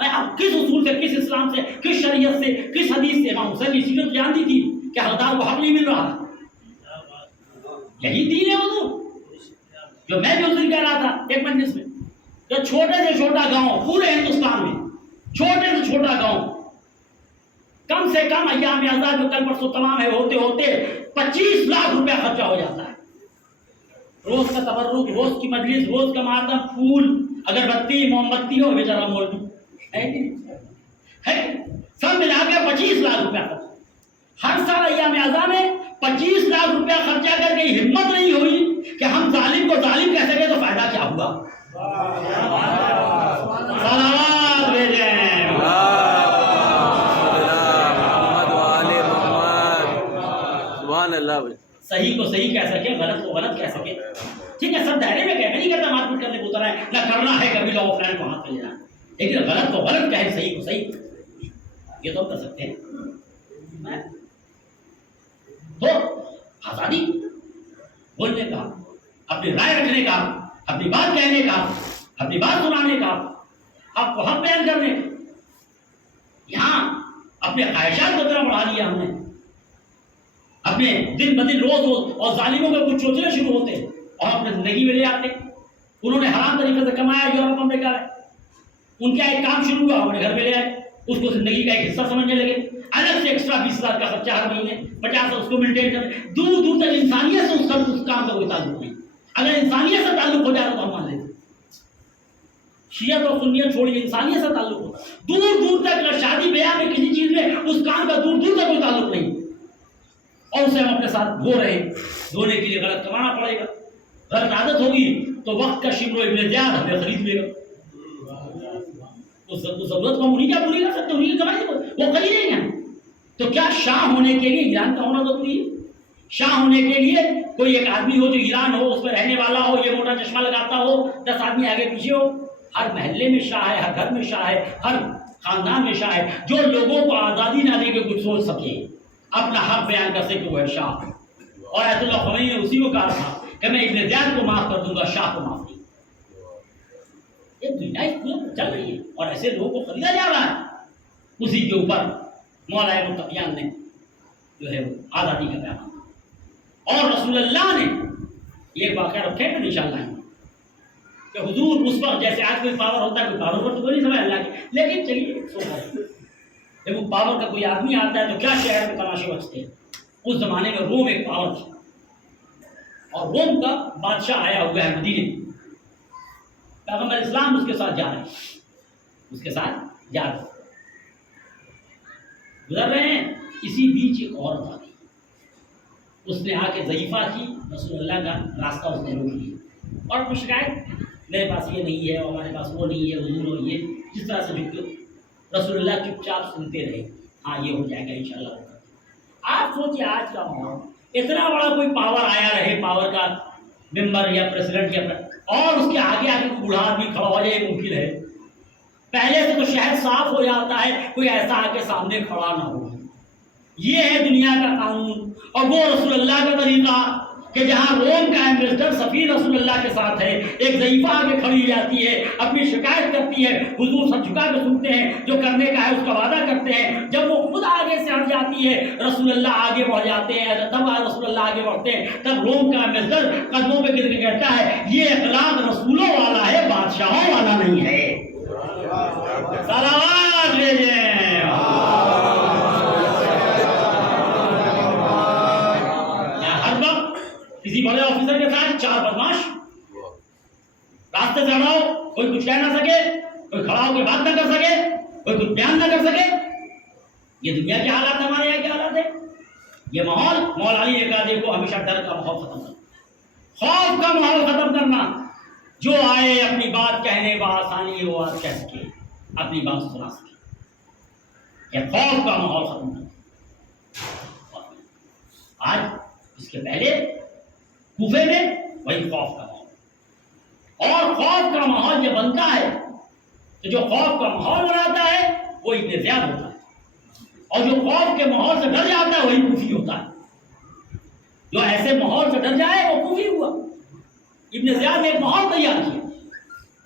میں اب کس اصول سے، کس اسلام سے، کس شریعت سے، کس حدیث سے؟ امام حسین اسی کو جانتی تھی کہ حقدار کو حق نہیں مل رہا. یہی دین ہے حضور. جو میں بھی اس دن کہہ رہا تھا ایک مجلس میں کہ چھوٹے سے چھوٹا گاؤں پورے ہندوستان میں، چھوٹے سے چھوٹا گاؤں، کم سے کم ایام آزاد جو کل پرسوں تمام ہے ہوتے ہوتے 25 لاکھ روپیہ خرچہ ہو جاتا ہے. روز کا تبرک، روز کی مجلس، روز کا ماتم، پھول، اگربتی، موم بتی ہو بیچارہ مولوی ہے، سب ملا کے 25 لاکھ روپیہ خرچہ. ہر سال ایام اعزاء میں 25 لاکھ روپیہ خرچہ کر کے ہمت نہیں ہوئی کہ ہم ظالم کو ظالم کہہ سکے تو فائدہ کیا ہوا؟ صلوات بھیجیں. سبحان اللہ. صحیح کو صحیح کہہ سکے، غلط کو غلط کہہ سکے. ٹھیک ہے، سب دائرے میں کہہ، میں نہیں کہتا مار پیٹ کرنے کو اترا ہے، نہ کرنا ہے کبھی لوگ فلان کو ہاتھ پہ لینا، لیکن غلط کو غلط کہے، صحیح کو صحیح، یہ تو کر سکتے ہیں. تو آزادی بولنے کا، اپنی رائے رکھنے کا، اپنی بات کہنے کا، اپنی بات سنانے کا، آپ کو حق بیان کرنے کا. یہاں اپنے خواہشات کو طرح بڑھا لیا ہم نے، اپنے دن بدن روز روز، اور ظالموں کے کچھ سوچنے شروع ہوتے ہیں اور اپنے زندگی میں لے آتے. انہوں نے حرام طریقے سے کمایا، یورپ امریکہ ہے، ان کا ایک کام شروع ہوا، اپنے گھر میں لے آئے، اس کو زندگی کا ایک حصہ سمجھنے لگے. الگ سے ایکسٹرا 20 لاکھ کا خرچہ ہر مہینے، 50 اس کو مینٹین کرنے. دور دور تک انسانیت سے اس کام کا کوئی تعلق نہیں. اگر انسانیت سے تعلق ہو جائے تو ہم مان لیتے. شیعت اور سنیت چھوڑیے، انسانیت سے تعلق ہوتا ہے. دور دور تک اگر شادی بیاہ میں کسی چیز میں اس کام کا دور دور تک کوئی تعلق نہیں، اور اسے ہم اپنے ساتھ دھو رہے ہیں. دھونے کے لیے غلط کمانا پڑے گا. غلط عادت ہوگی تو وقت کا شمر و ابن زیاد ہمیں خرید لے گا. اس ضرورت کو ہم انہیں کیا پوری کر سکتے ہیں؟ انہیں کی کمائی وہ خریدیں گے. تو کیا شاہ ہونے کے لیے ایران کا ہونا ضروری ہے؟ شاہ ہونے کے لیے کوئی ایک آدمی ہو جو ایران ہو، اس پہ رہنے والا ہو، یہ موٹا چشمہ لگاتا ہو، 10 آدمی آگے پیچھے ہو؟ ہر محلے میں شاہ ہے، ہر گھر میں شاہ ہے، ہر خاندان میں شاہ ہے. جو لوگوں کو آزادی نہ دے کے کچھ سوچ سکے، اپنا حق بیان کر سکے، وہ ہے شاہ. اور ایت اللہ خمینی نے اسی کو کہا تھا کہ میں ابن زیاد کو معاف کر دوں گا، شاہ کو معاف نہیں. یہ دنیا اس پورے پر چل رہی ہے اور ایسے لوگوں کو خریدا جا رہا ہے. اسی کے اوپر مولا متقیان نے جو ہے وہ آزادی کا پیغام، اور رسول اللہ نے یہ واقعہ رکھے گا انشاءاللہ کہ حضور اس وقت جیسے آج کوئی پاور ہوتا ہے، کوئی پاور پر تو کوئی نہیں سمجھ اللہ کی، لیکن چلیے جب وہ پاور کا کوئی آدمی آتا ہے تو کیا شہر میں تماشے بچتے ہیں. اس زمانے میں روم ایک پاور تھی، اور روم کا بادشاہ آیا ہوا ہے مدینے. پیغمبر اسلام اس کے ساتھ جا رہے ہیں، اس کے ساتھ جا رہے ہیں، گزر رہے ہیں. اسی بیچ ایک عورت آ گئی، اس نے آ کے ضعیفہ کی، رسول اللہ کا راستہ اس نے روک لیا اور کچھ شکایت، میرے پاس یہ نہیں ہے، اور ہمارے پاس وہ نہیں ہے، حضور ہو یہ جس طرح سے جو رسول اللہ چپ چاپ سنتے رہے. ہاں یہ ہو جائے گا انشاءاللہ. آپ سوچیے آج کا ماحول، اتنا بڑا کوئی پاور آیا رہے، پاور کا ممبر یا پریزیڈنٹ یا اور اس کے آگے آگے کوئی بوڑھا آدمی کھڑا ہو جائے، ممکن ہے؟ پہلے سے تو شہر صاف ہو جاتا ہے، کوئی ایسا آ کے سامنے کھڑا نہ ہو. یہ ہے دنیا کا قانون. اور وہ رسول اللہ کا طریقہ کہ جہاں روم کا ایمبیسڈر سفیر رسول اللہ کے ساتھ ہے، ایک ضعیفہ آگے کھڑی جاتی ہے، اپنی شکایت کرتی ہے، حضور سب جھکا کے سنتے ہیں، جو کرنے کا ہے اس کا وعدہ کرتے ہیں. جب وہ خود آگے سے ہٹ جاتی ہے، رسول اللہ آگے بڑھ جاتے ہیں، تب رسول اللہ آگے بڑھتے ہیں، تب روم کا ایمبیسڈر قدموں پہ گر کے کہتا ہے یہ اخلاق رسولوں والا ہے، بادشاہوں والا نہیں ہے. صلوات بھیجیں. کسی بڑے آفیسر کے ساتھ 4 بدماش راستے سے ہٹاؤ، کوئی کچھ کہہ نہ سکے، کوئی کھڑا ہو کے بات نہ کر سکے، کوئی کچھ بیان نہ کر سکے. یہ دنیا کے حالات، ہمارے یہاں کے حالات ہے. یہ ماحول، مولا علی نے کہا دیکھو ہمیشہ ڈر کا ماحول ختم کرنا، خوف کا ماحول ختم کرنا. جو آئے اپنی بات کہنے بآسانی وہ بات کہہ سکے، اپنی بات سنا سکے. یہ خوف کا ماحول ختم کرنا. آج اس کے پہلے کوفے میں وہی خوف کا ماحول، اور خوف کا ماحول یہ بنتا ہے تو جو خوف کا ماحول بناتا ہے وہ ابن زیاد ہوتا ہے، اور جو خوف کے ماحول سے ڈر جاتا ہے وہی کوفی ہوتا ہے. جو ایسے ماحول سے ڈر جائے وہ کوفی ہوا. ابن زیاد نے ایک ماحول تیار کیا،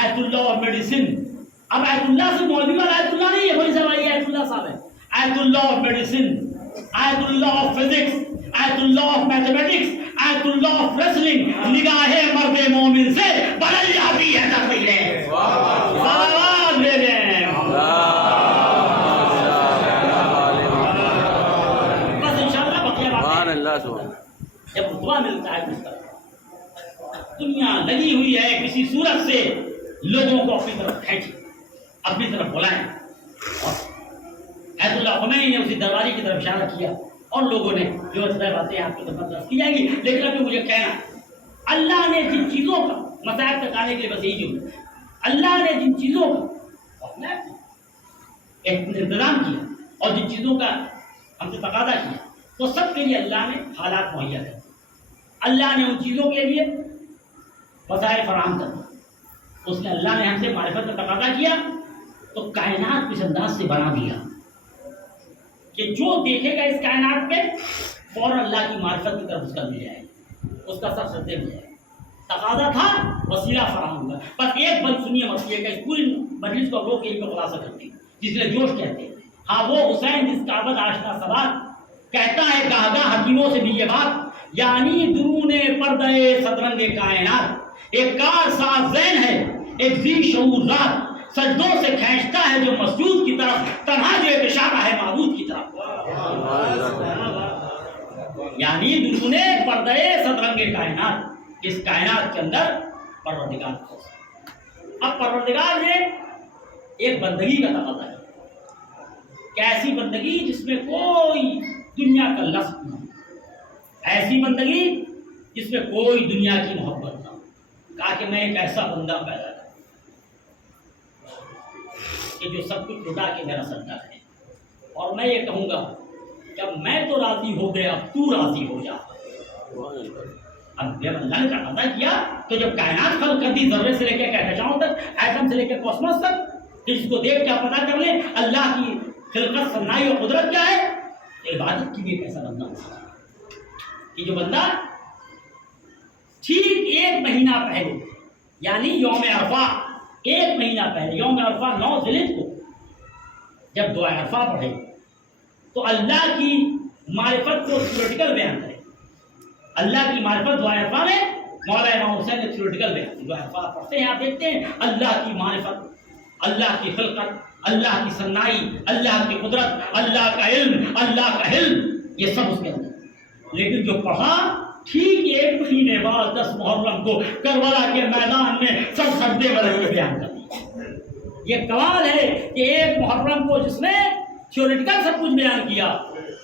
آیت اللہ آف میڈیسن. اب آیت اللہ سے مولوی والا آیت اللہ نہیں ہے، کوئی سوال آیت اللہ صاحب ہے. آیت اللہ آف میڈیسن، آیت اللہ آف فزکس، آیت اللہ آف میتھمیٹکس، آیت اللہ آف ریسلنگ نگاہ مرد مومن سے بدل جاتی ہے تقریریں. صلوات دے دیں. بس انشاءاللہ بقیہ بات جب رتبہ ملتا ہے اس طرح دنیا لگی ہوئی ہے کسی صورت سے لوگوں کو اپنی طرف کھینچے، اپنی طرف بلائیں. ایت اللہ خمینی نے اسی دروازے کی طرف اشارہ کیا اور لوگوں نے جو باتیں آپ کی طرف درست کی جائیں گی. لیکن ابھی مجھے کہنا اللہ نے جن چیزوں کا مسائل تک آنے کے لیے بس یہی جو اللہ نے جن چیزوں کا اپنا انتظام کیا اور جن چیزوں کا ہم سے تقاضا کیا تو سب کے لیے اللہ نے حالات مہیا کر. اللہ نے ان چیزوں کے لیے وسائل فراہم کر دی. اس نے اللہ نے ہم سے معرفت کا تقاضا کیا تو کائنات اس انداز سے بنا دیا کہ جو دیکھے گا اس کائنات پہ فوراً اللہ کی معرفت کی طرف اس کا مل جائے، اس کا سب سجدے مل جائے. تقاضا تھا، وسیلہ فراہم ہوا. بس ایک بند سنیے مسئلے کا، اس پوری مجلس کو لوگ یہی پہ خلاصہ کرتے ہیں جس نے جوش کہتے ہیں. ہاں وہ حسین جس کا عبد آشنا سوال کہتا ہے گاہگاہ حکیموں سے بھی یہ بات، یعنی درون پردہ سترنگ کائنات ایک کار ساز ذہن ہے، ایک ذی شعور ذات سجدوں سے کھینچتا ہے جو مسجود کی طرف، تنہا جو ایک اشارہ ہے معبود کی طرف. یعنی درون پردہ سترنگ کائنات، اس کائنات کے اندر پروردگار کو. اب پروردگار نے ایک بندگی کا تقاضا ہے کہ ایسی بندگی جس میں کوئی دنیا کا لفظ نہ ہو، ایسی بندگی جس میں کوئی دنیا کی محبت نہ ہو. کہا کہ میں ایک ایسا بندہ پیدا کروں کہ جو سب کچھ لٹا کے میرا سجدہ ہے، اور میں یہ کہوں گا کہ اب میں تو راضی ہو گیا، اب تو راضی ہو جا. اب جب اللہ نے تقاضا کیا تو جب کائنات خلق کر دی، ذرے سے لے کے کہکشاؤں تک، ایٹم سے لے کے کاسموس تک، جس کو دیکھ کے آپ پتہ کر لیں اللہ کی خلقت صنائی اور قدرت کیا ہے. عبادت کی بھی ایک ایسا بندہ کہ جو بندہ ٹھیک ایک مہینہ پہلے یعنی یوم عرفہ، ایک مہینہ پہلے یوم عرفہ 9 ذی الحجہ کو جب دعا عرفہ پڑھے تو اللہ کی معرفت کو تھیوریٹیکل بیان کرے. اللہ کی معرفت دعا عرفہ میں مولا امام حسین نے تھیوریٹیکل بیان کی. دعا عرفہ پڑھتے ہیں آپ دیکھتے ہیں اللہ کی معرفت، اللہ کی خلقت، اللہ کی صنائی، اللہ کی قدرت، اللہ کا علم، اللہ کا حلم، یہ سب اس کے اندر. لیکن جو پڑھا ٹھیک ایک مہینے بعد 10 محرم کو کربلا کے میدان میں سب سجدے میں کے بیان کر دیا. یہ کمال ہے کہ ایک محرم کو جس نے تھیوریٹیکل سب کچھ بیان کیا،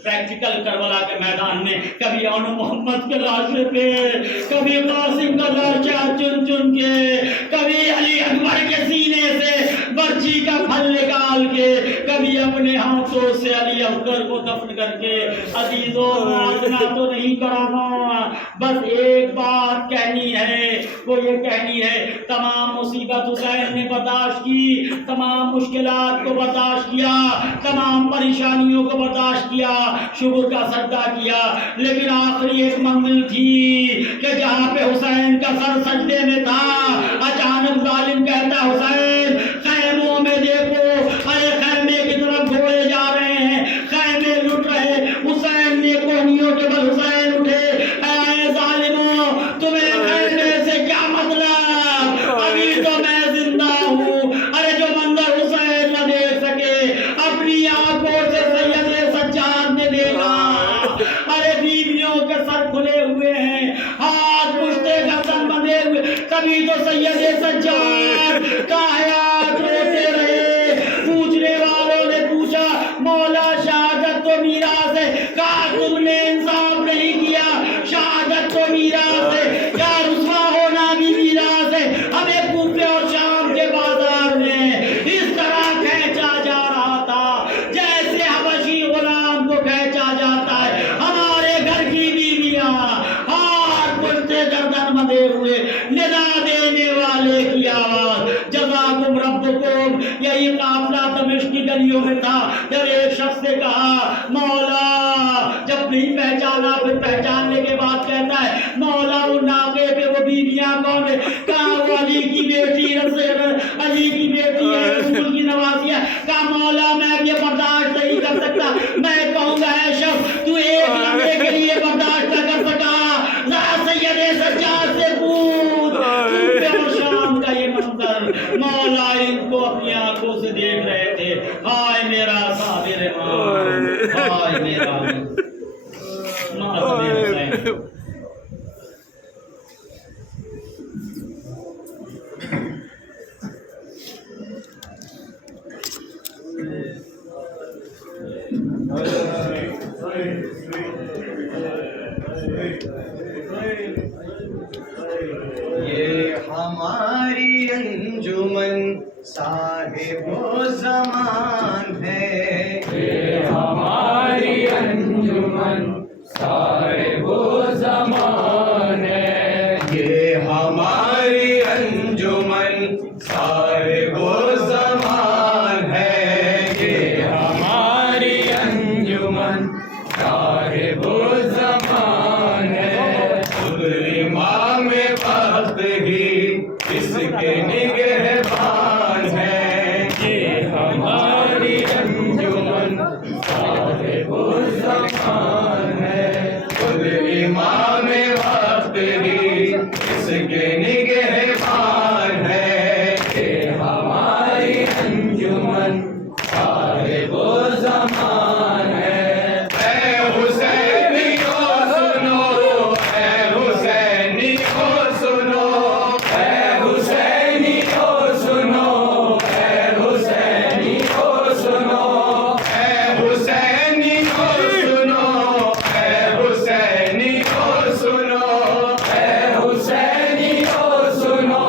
پریکٹیکل کربلا کے میدان میں کبھی آن محمد کے لاشے پہ، کبھی قاسم کا لاشا چن چن کے، کبھی علی اکبر کے سینے سے برچی کا پھل نکال کے، کبھی اپنے ہاتھوں سے علی اکبر کو دفن کر کے. عزیزوں اتنا تو نہیں کرانا، بس ایک بات کہنی ہے، وہ یہ کہنی ہے تمام مصیبت حسین نے برداشت کی، تمام مشکلات کو برداشت کیا، تمام پریشانیوں کو برداشت کیا، شکر کا سجدہ کیا. لیکن آخری ایک منزل تھی کہ جہاں پہ حسین کا سر سجدے میں تھا، اچانک ظالم کہتا حسین خیموں میں دیکھو، ارے خیمے کی طرف گھوڑے جا رہے ہیں، خیمے لٹ رہے. حسین نے کوہنیوں کے بل حسین اٹھے، اے ظالموں تمہیں خیمے سے کیا مطلب، ابھی تو میں زندہ ہوں. ارے جو منظر حسین نہ دیکھ سکے اپنی آنکھوں سے سید سجاد نے دیکھا. ارے بیویوں کے سر کھلے ہوئے ہیں، ہاتھ پشتے گردن بندھے ہوئے، تبھی تو سید سجاد کا حیات روتے رہے. پوچھنے والوں نے پوچھا مولا شہادت تو میراث ہے، کہا تم نے انصاف نہیں کیا، شہادت تو میراث ہے، کیا رسوا ہونا بھی میراث ہے. ہمیں کوفے اور شام کے بازار میں اس طرح کھینچا جا رہا تھا جیسے حبشی غلام کو کھینچا جاتا ہے. ہمارے گھر کی بیویاں ہاتھ پشتے گردن بندھے ہوئے، ندا دینے والے کی آواز جزاکم ربکم. یہی قافلہ دمشق کی گلیوں میں تھا جب ایک شخص نے کہا مولا، جب نہیں پہچانا پھر پہچاننے کے بعد کہتا ہے مولا وہ ناقے پہ وہ بیویاں کون ہے، کہا وہ علی علی کی بیٹی علی کی بیٹی ہے، رسول کی نوازی ہے، کہا مولا میں اب یہ برداشت نہیں کر سکتا، میں کہوں گا اے شخص تو ایک لمحے کے لیے برداشت نہ کر سکا، ذرا سید سجاد سے پوچھ صبح و شام کا یہ منظر، مولا ان کو اپنی آنکھوں سے دیکھ رہے تھے، ہائے میرا صابر امام، ہائے میرا ماتم حسین۔ یہ ہماری انجمن صاحب و زمان ہے، یہ ہماری انجمن صاحب و زمان ہے، یہ ہماری انجمن صاحب و زمان ہے، یہ ہماری انجمن صاحب و زمان ہے، خود امام وقت ہی اس کے نگہبان ہے، یہ ہماری انجمن صاحب و زمان ہے، خود امام وقت ہی اس کے نگہبان ہے، یہ ہماری انجمن صاحب و زمان ہے۔ اے حسینیو سنو، اے حسینیو سنو، اے حسینیو سنو، اے حسینیو سنو، اے حسینیو سنو، اے حسینیو سنو، اے حسینیو سنو،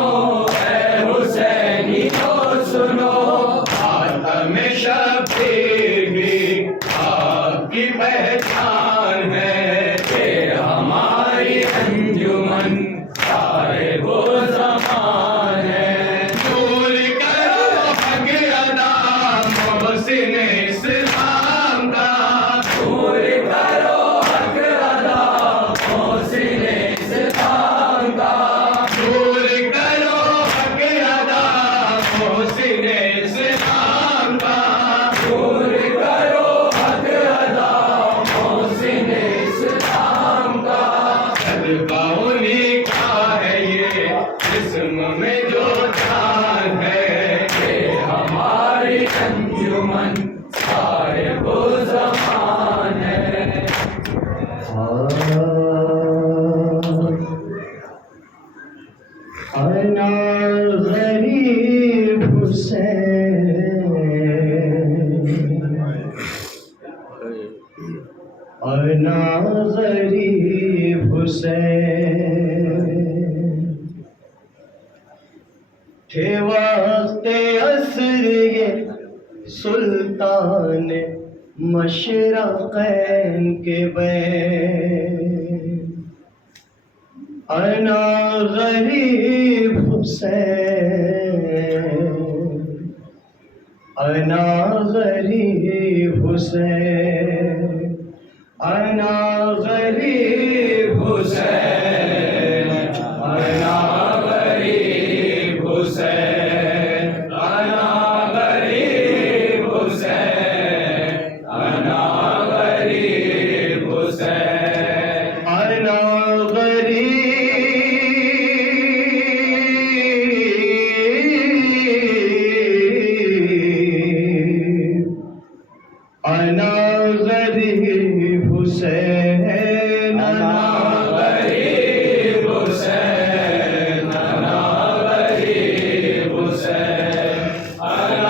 اے حسینیو سنو، ماتم شبیر بھی آپ کی پہچان ہے، یہ ہماری انجمن صاحب و زمان ہے، دور کرو حق ادا محسن اسلام کا، دور کرو حق ادا محسن اسلام کا، دور کرو حق ادا محسن اسلام کا، دور کرو حق ادا محسن اسلام کا، صدقہ انہیں کا ہے یہ جسم میں جو جان ہے، یہ ہماری انجمن صاحب و زمان ہے۔ انا غریب حسین، انا غریب حسین، تھے وقت عصر یہ سلطان مشرقین کے بین، انا غریب حسین، انا غریب حسین، انا غریب حسین، انا غریب حسین، انا غریب حسین، انا غریب حسین، انا انا غریب حسین، انا غریب حسین، انا غریب حسین، انا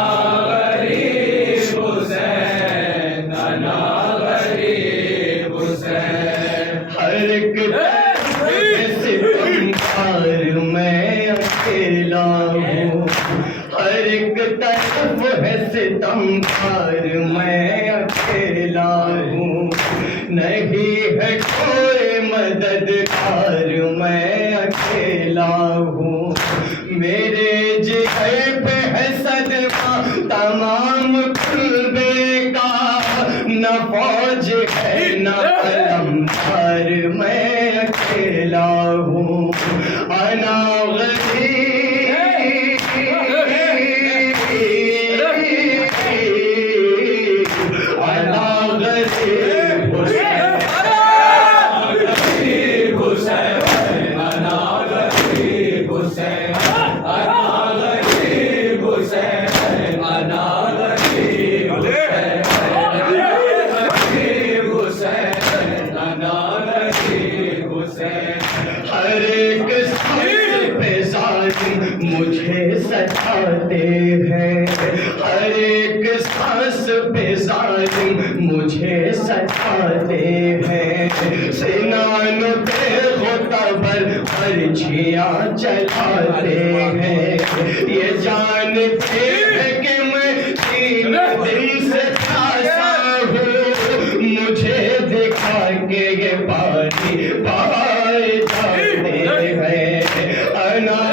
غریب حسین، انا غریب حسین، ہر ایک ستمکار میں اکیلا ہوں، ہر ایک طرف ہے ستمکار میں اکیلا ہوں، نہیں ہے کوئی مددگار میں اکیلا ہوں، میرے جگر پہ ہے صدقہ تمام قلبے کا، نہ فوج ہے نہ علمدار میں اکیلا ہوں، انا غریب ظالم مجھے ستاتے ہیں، سنانوں پہ غتبر پرچیاں چلاتے ہیں، یہ جانتے ہیں کہ میں تین دن سے پیاسا ہوں، مجھے دکھا کے یہ پانی پائے جاتے ہیں، انا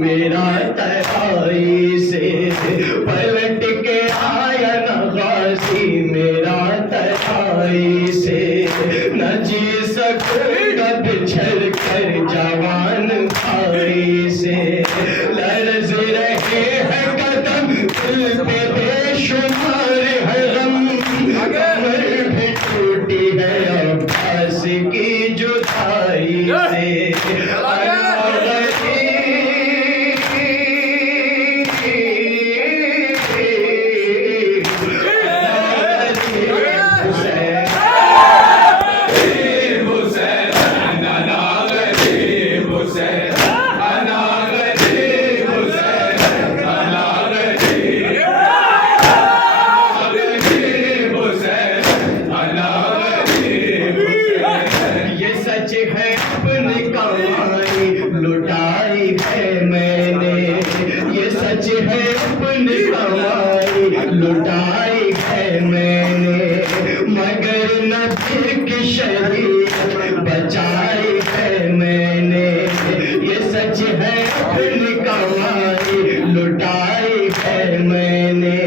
میرا ترائی سے پلٹ کے آیا نغازی میرا ترائی سے، نہ جی سکوں گا بچھڑ کر جوان بھائی سے، لرز رہے ہیں قدم دل پہ بے شمار ہے غم، کمر بھی ٹوٹی ہے عباس کی جدائی سے، لٹائی ہے میں نے، یہ سچ ہے اپنی کمائی لٹائی ہے میں نے، مگر نبی کی شریعت بچائی ہے میں نے، یہ سچ ہے اپنی کمائی لٹائی ہے میں نے،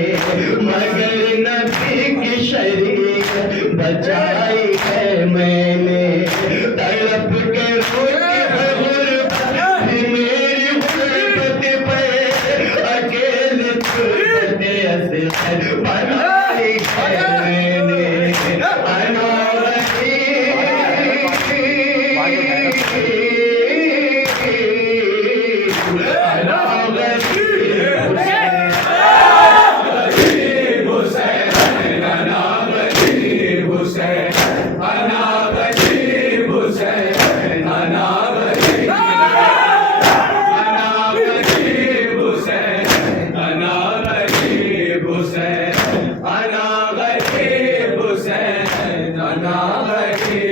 مگر نبی کی شریعت بچائی